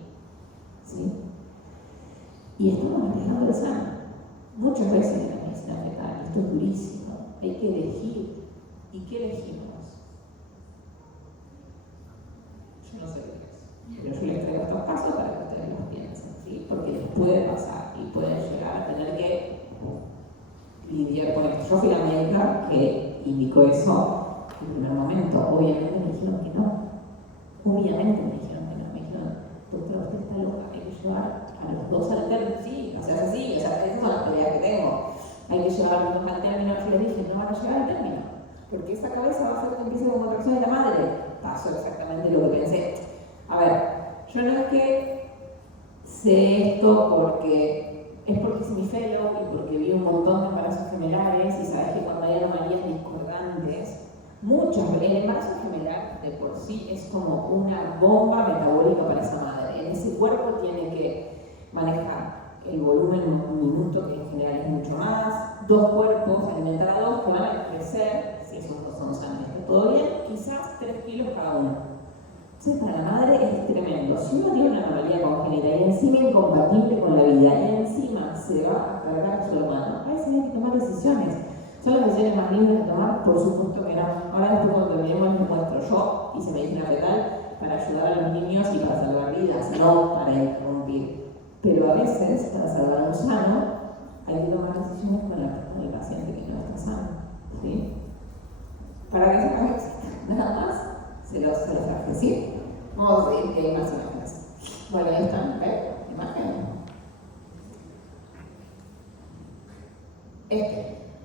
¿Sí? Y estamos manejando el sano. Muchas veces en la medicina fetal, esto es durísimo, hay que elegir. ¿Y qué elegimos? Yo no sé qué es, pero yo les traigo estos casos para que ustedes los piensen, ¿sí? Porque les puede pasar y pueden llegar a tener que lidiar con esto. Yo fui la médica que indicó eso en el primer momento. Obviamente me dijeron que no. Obviamente me dijeron que no. Me dijeron, doctora, usted está loca, hay que llevar a los dos al término. Sí, o sea, es así, o sea, esas son las peleas que tengo. Hay que llevar a los dos al término. Yo les dije, no van a llegar al término, porque esa cabeza va a hacer que empiece la contracción de la madre. Pasó exactamente lo que pensé. A ver, yo no es que sé esto porque hice mi fellow y porque vi un montón de embarazos gemelares y sabes que cuando hay anomalías discordantes, el embarazo gemelar de por sí es como una bomba metabólica para esa madre. En ese cuerpo tiene que manejar el volumen en un minuto, que en general es mucho más, 2 cuerpos, alimentar a 2 que van a crecer, si esos 2 son sanos, está todo bien, quizás 3 kilos cada uno. Entonces, para la madre es tremendo. Si uno tiene una anomalía congénita y encima incompatible con la vida y encima se va a cargar a su hermano, a veces hay que tomar decisiones. ¿Son las decisiones más libres de tomar? Por supuesto que no. Ahora después cuando terminemos les muestro. Yo hice medicina fetal para ayudar a los niños y para salvar vidas, no para interrumpir. Pero a veces, para salvar a un sano, hay que tomar decisiones con el paciente que no está sano. ¿Sí? Para que sepan que existe. Nada más se los traje, ¿sí? Vamos a ver que hay más imágenes. Bueno, ahí están, ¿ven? Imagen.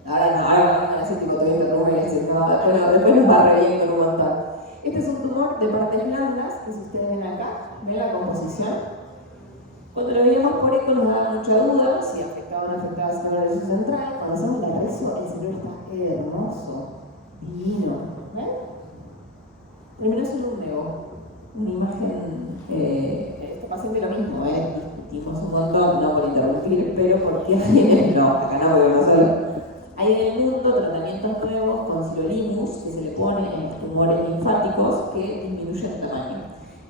Ahora no, así tipo, te voy a interrumpir, no, después nos va a reír con un montón. Este es un tumor de partes blandas, que si ustedes ven acá, ven la composición. Cuando lo veíamos por eco nos daba mucha duda si afectaba o no afectaba el cerebro nervioso central. Cuando hacemos la rezo, el cerebro está hermoso, divino. ¿Ven? Primero es un neo, una imagen. Este paciente lo mismo, discutimos un montón, no por interrumpir, pero porque no, acá no podemos hacerlo. Hay en el mundo tratamientos nuevos con sirolimus que se le pone en los tumores linfáticos que disminuyen el tamaño.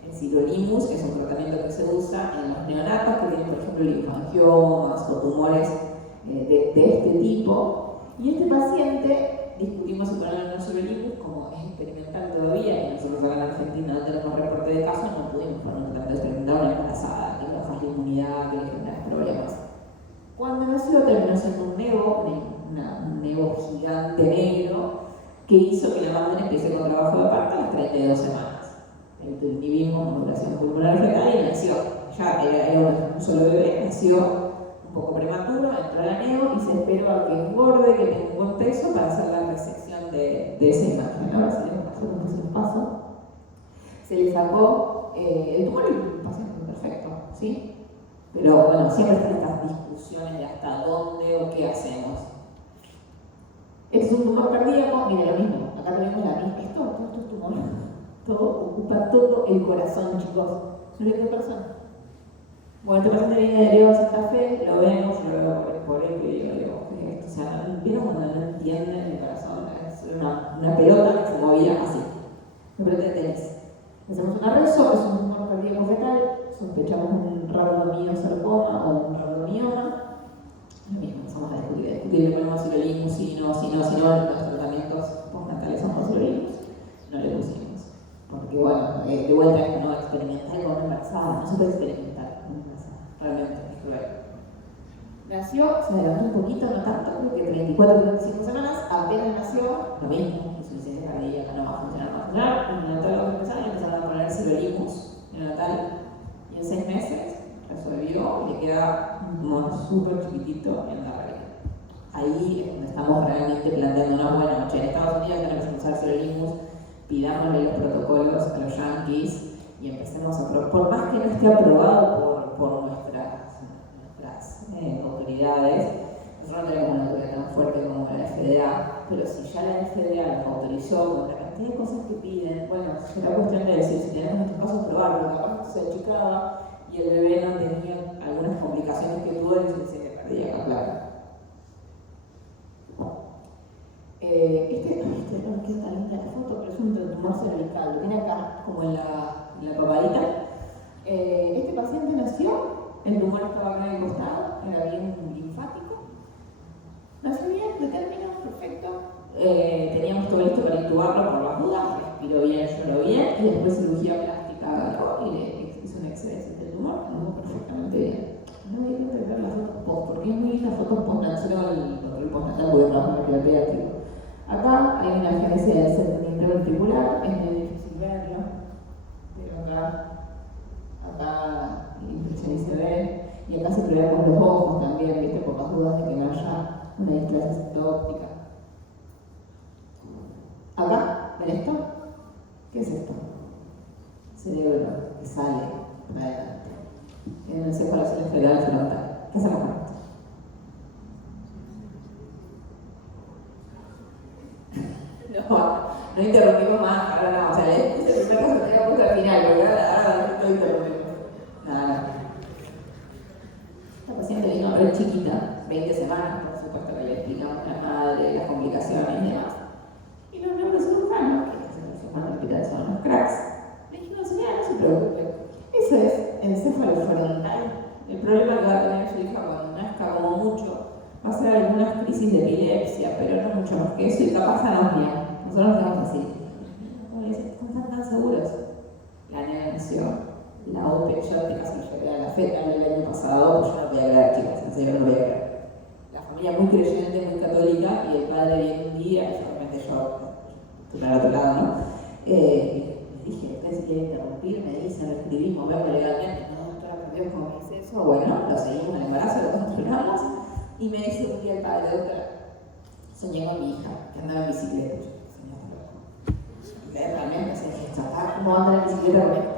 El sirolimus es un tratamiento que se usa en los neonatos que tienen, por ejemplo, linfangiomas o tumores de este tipo. Y este paciente, discutimos si ponerle un sirolimus, como es experimental todavía, y nosotros acá en Argentina no tenemos reporte de casos, no pudimos poner un tratamiento experimental a una embarazada, que baja la inmunidad, que le genera problemas. Cuando nació terminó siendo un nevo gigante negro que hizo que la madre empiece con trabajo de parto a las 32 semanas. Inhibimos modulación pulmonar fetal y nació. Ya era un solo bebé, nació un poco prematuro, entró a la neo y se esperó a que engorde, que tenga un buen peso para hacer la resección de esa imagen. Ahora si les paso, se le sacó el tumor y el paciente perfecto, ¿sí? Pero bueno, siempre están estas discusiones de hasta dónde o qué hacemos. Este es un tumor cardíaco, mira lo mismo, acá tenemos la misma, esto es tumor, todo ocupa todo el corazón, chicos, es una única persona. Bueno, este paciente viene de Río de Santa Fe, lo vemos, yo lo veo por él y digo, o sea, ¿vieron cuando no entienden el corazón? Es una pelota que se movía así, una pelota de tenis. Hacemos una rezo, es un tumor cardíaco fetal, sospechamos un rabdomíosarcoma o un rabdomioma. Lo mismo, empezamos a discutir, le ponemos sirolimus, si no, los tratamientos postnatales son con sirolimus, no le pusimos. Porque bueno, de vuelta es no experimentar con una embarazada, no se puede experimentar con una embarazada, realmente es cruel. Nació, se adelantó un poquito, no tanto, creo que 34 o 35 semanas, apenas nació, lo mismo, insuficiencia cardíaca, no va a funcionar, el neonatólogo empezaron a poner sirolimus neonatal y en 6 meses resolvió y le queda un tumor súper chiquitito en la raíz. Ahí es donde estamos realmente planteando una buena noche. En Estados Unidos tenemos que usar sirolimus, pidámosle los protocolos a los yanquis y empecemos a por más que no esté aprobado por nuestras autoridades, nosotros no tenemos una autoridad tan fuerte como la FDA, pero si ya la FDA los autorizó con la cantidad de cosas que piden, bueno, será cuestión de decir si tenemos estos casos probar, porque capaz se achicaba y el bebé no tenía algunas complicaciones que tuvo de insuficiencia cardíaca, claro. No queda tan linda la foto, pero es un tumor cervical, lo tiene acá, como en la papadita. Este paciente nació, el tumor estaba acá en el costado, era bien linfático. Nació bien, de término, perfecto. Teníamos todo listo para intubarlo por las dudas, respiró bien, lloró bien, y después cirugía plástica agarró y le hizo una excedencia del tumor, anduvo perfectamente bien. No me dio que ver las fotos post, porque es muy linda fotos postnatal, el control postnatal puede trabajar en el pediátrico. Acá hay una agencia del centro interventricular, es muy difícil verlo, pero acá la impresión y se ve, y acá se prevemos los ojos también, ¿viste? Por las dudas de que no haya una displasia septóptica. Acá, ¿ven esto? ¿Qué es esto? Cerebro que sale para adelante. En una separación esferical frontal. ¿Qué hacemos con esto? No interrumpimos más, ahora no. O sea, el primer caso tenía puesto al final, pero ahora no interrumpimos. Nada. Esta paciente vino a ver chiquita, 20 semanas, por supuesto que le explicamos a la madre las complicaciones y demás. Y los neurocirujanos, que los neurocirujanos del hospital son los cracks, le dijeron, señora, papás anomia, nosotros nos quedamos así. ¿Cómo le dicen? ¿Están tan seguros? La nena nació, la OPE, yo te casi llegué a la FETA el año pasado, pues yo no podía creer, chicas, en serio no podía creer. La familia muy creyente, muy católica, y el padre viene un día, y solamente yo, estoy al otro lado, ¿no? Le dije, ¿usted se quiere interrumpir? Me dice, lo escribimos, vemos legalmente, no, doctora, por Dios, ¿cómo me dice eso? Bueno, lo seguimos en el embarazo, lo controlamos, y me dice un día el padre, doctora, soñé con mi hija, que andaba en bicicleta. Y realmente se dije, ¿cómo anda en bicicleta con esto?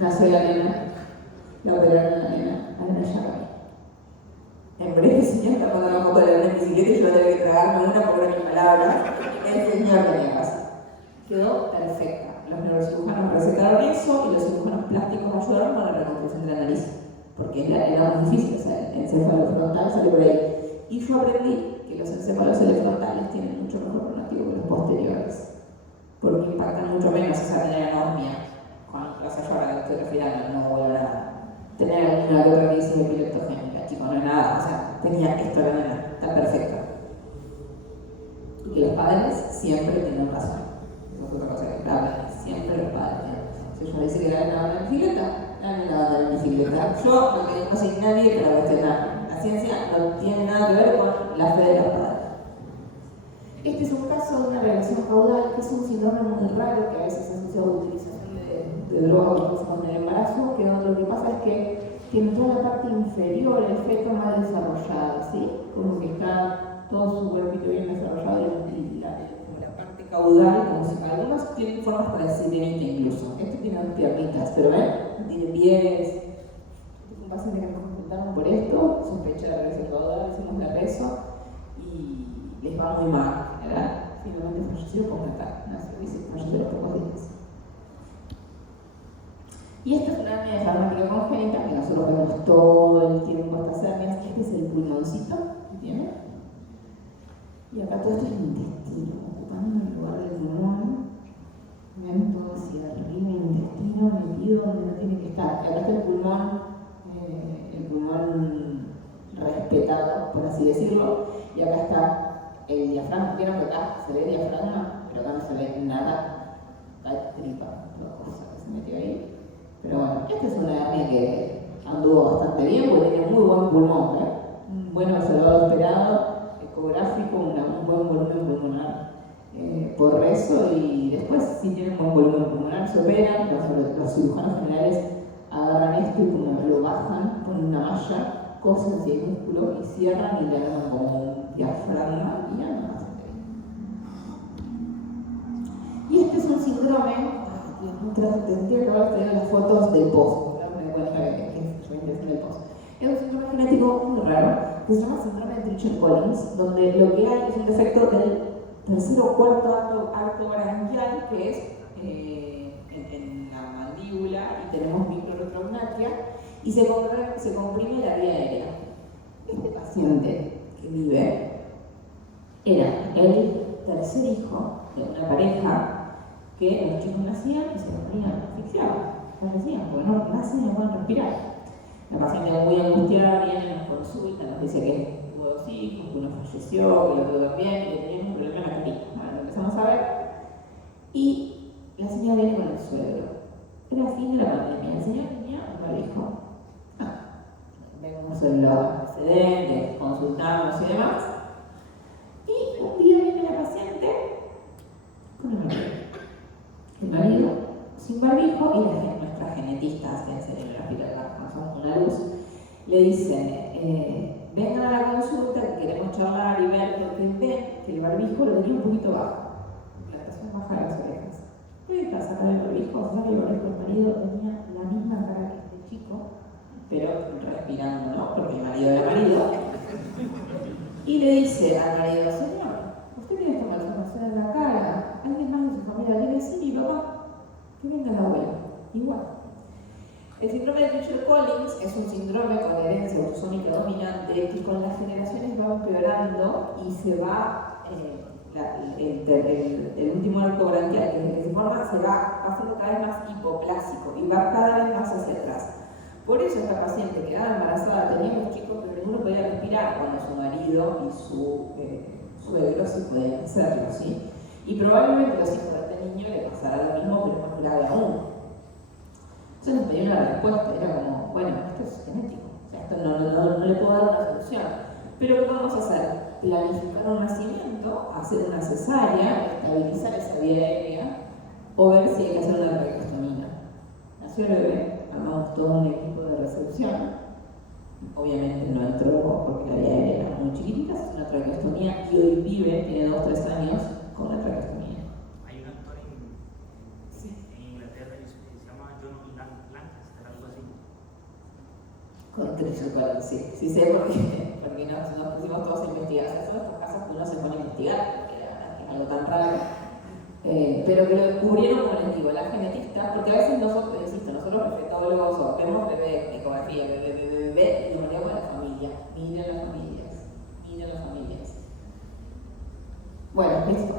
Nació la nena, la operaron a la nena Yagami. En breve, señor, está mandando una foto de la nena en bicicleta y yo debe que tragarme una por una palabra. El señor tenía casa. Quedó perfecta. Los neurocirujanos recetaron eso y los cirujanos plásticos ayudaron con la reconstrucción de la nariz. Porque era muy difícil, o sea, el encéfalo frontal salió por ahí. Y yo aprendí que los encéfalos frontales tienen mucho mejor pronóstico que los posteriores. Porque impactan mucho menos esa anomia. Con los ayudas que estoy refiriendo, no hubo nada. Tener alguna que otra crisis epileptogénica, chico, no es nada. O sea, tenía esto la nena, está perfecta. Y que los padres siempre tienen razón. Eso es otra cosa que hablan, siempre los padres tienen razón. Si yo dice que la nena anda en bicicleta, la nena va a andar en bicicleta. Yo no soy nadie para cuestionar. La ciencia no tiene nada que ver con la fe de los padres. Este es un caso de una regresión caudal, que es un síndrome muy raro que a veces se asocia a la utilización de drogas en el embarazo, que lo que pasa es que tiene toda la parte inferior, el feto mal desarrollado, ¿sí? Como que está todo su cuerpito bien desarrollado y la parte caudal, como si algunos tienen formas para decir sirenita incluso. Este tiene dos piernitas, pero ven, tiene pies. Este es un paciente que nos consultaron por esto, sospecha de regresión caudal, hicimos la peso y les va muy mal en general. Finalmente falleció por acá, dice que falleció a los pocos días. Y esta es una hernia diafragmática congénita que nosotros vemos todo el tiempo estas hernias. Este es el pulmoncito que tiene. Y acá todo esto es el intestino, ocupando el lugar del pulmón. Ven todo hacia arriba, el intestino metido donde no tiene que estar. Y acá está el pulmón respetado, por así decirlo. Y acá está el diafragma. Vieron que acá se ve diafragma, pero acá no se ve nada. Acá hay tripa, otra cosa que se metió ahí. Pero bueno, esta es una hernia que anduvo bastante bien porque tiene muy buen pulmón, ¿eh? Un buen observado esperado, ecográfico, un buen volumen pulmonar por rezo, y después si tiene un buen volumen pulmonar se operan, los cirujanos generales agarran esto y como lo bajan, ponen una malla, cosen hacia el músculo y cierran y le dan como un diafragma y andan bastante bien. Y este es un síndrome. Tendría que haber tenido las fotos del post, no me doy cuenta que yo ingresé en el post. Es un síndrome genético muy raro que se llama síndrome de Treacher-Collins, donde lo que hay es un defecto del tercer o cuarto arco branquial, que es en la mandíbula, y tenemos microretrognatia, y se comprime la vía aérea. Este paciente que vive era el tercer hijo de una pareja que los chicos nacían y se morían asfixiados, fallecían, porque no nacen y no pueden respirar. La paciente muy angustiada viene a la consulta, nos dice que tuvo dos hijos, que uno falleció, que el otro también, y que tenía un problema en la carita. Bueno, lo empezamos a ver y la señora viene con el suegro. Era fin de la pandemia, el señor tenía un barbijo. Vemos en los antecedentes, consultamos y demás. Y un día viene la paciente con el barbijo. El marido sin barbijo y nuestras genetistas, que en el hospital somos una luz, le dicen, vengan a la consulta que queremos charlar y ver, porque ven que el barbijo lo tenía un poquito bajo, la presión baja de las orejas. Puede sacar el barbijo, o sea que el barbijo del marido tenía la misma cara que este chico, pero respirando, ¿no? Porque el marido era marido. Y le dice al marido, señor, ¿usted tiene esta malformación en la cara? ¿Alguien más de su familia tiene? Sí, mi papá. Que venga la abuela. Igual. El síndrome de Treacher-Collins es un síndrome con herencia autosómica dominante que con las generaciones va empeorando y se va, el último arco branquial que se forma se va haciendo cada vez más hipoplásico y va cada vez más hacia atrás. Por eso esta paciente quedaba embarazada, tenía los chicos, pero ninguno podía respirar cuando su marido y suegros sí podían hacerlo, ¿sí? Y probablemente a los hijos de este niño le pasara lo mismo, pero más grave aún. Entonces nos pedía una respuesta, era como, bueno, esto es genético, o sea, esto no le puedo dar una solución. Pero ¿qué vamos a hacer? Planificar un nacimiento, hacer una cesárea, estabilizar esa vía aérea, o ver si hay que hacer una traqueostomía. Nació el bebé, armamos todo un equipo de recepción. Obviamente no entró porque la vía aérea era muy chiquitita, es una traqueostomía y hoy vive, tiene 2 o 3 años con la traqueostomía. Hay un actor en Inglaterra que se llama John Lancaster, algo así. Con trisocola, sí sé porque nos pusimos todos a investigar. O sea, son estos casos que uno se pone a investigar, porque la verdad es algo tan raro. Pero que lo descubrieron, como les digo, las genetistas, porque a veces nosotros, insisto, nosotros respetólogos vemos bebé, ecografía, bebé, y nos ponemos a la familia. Miren las familias. Bueno, listo.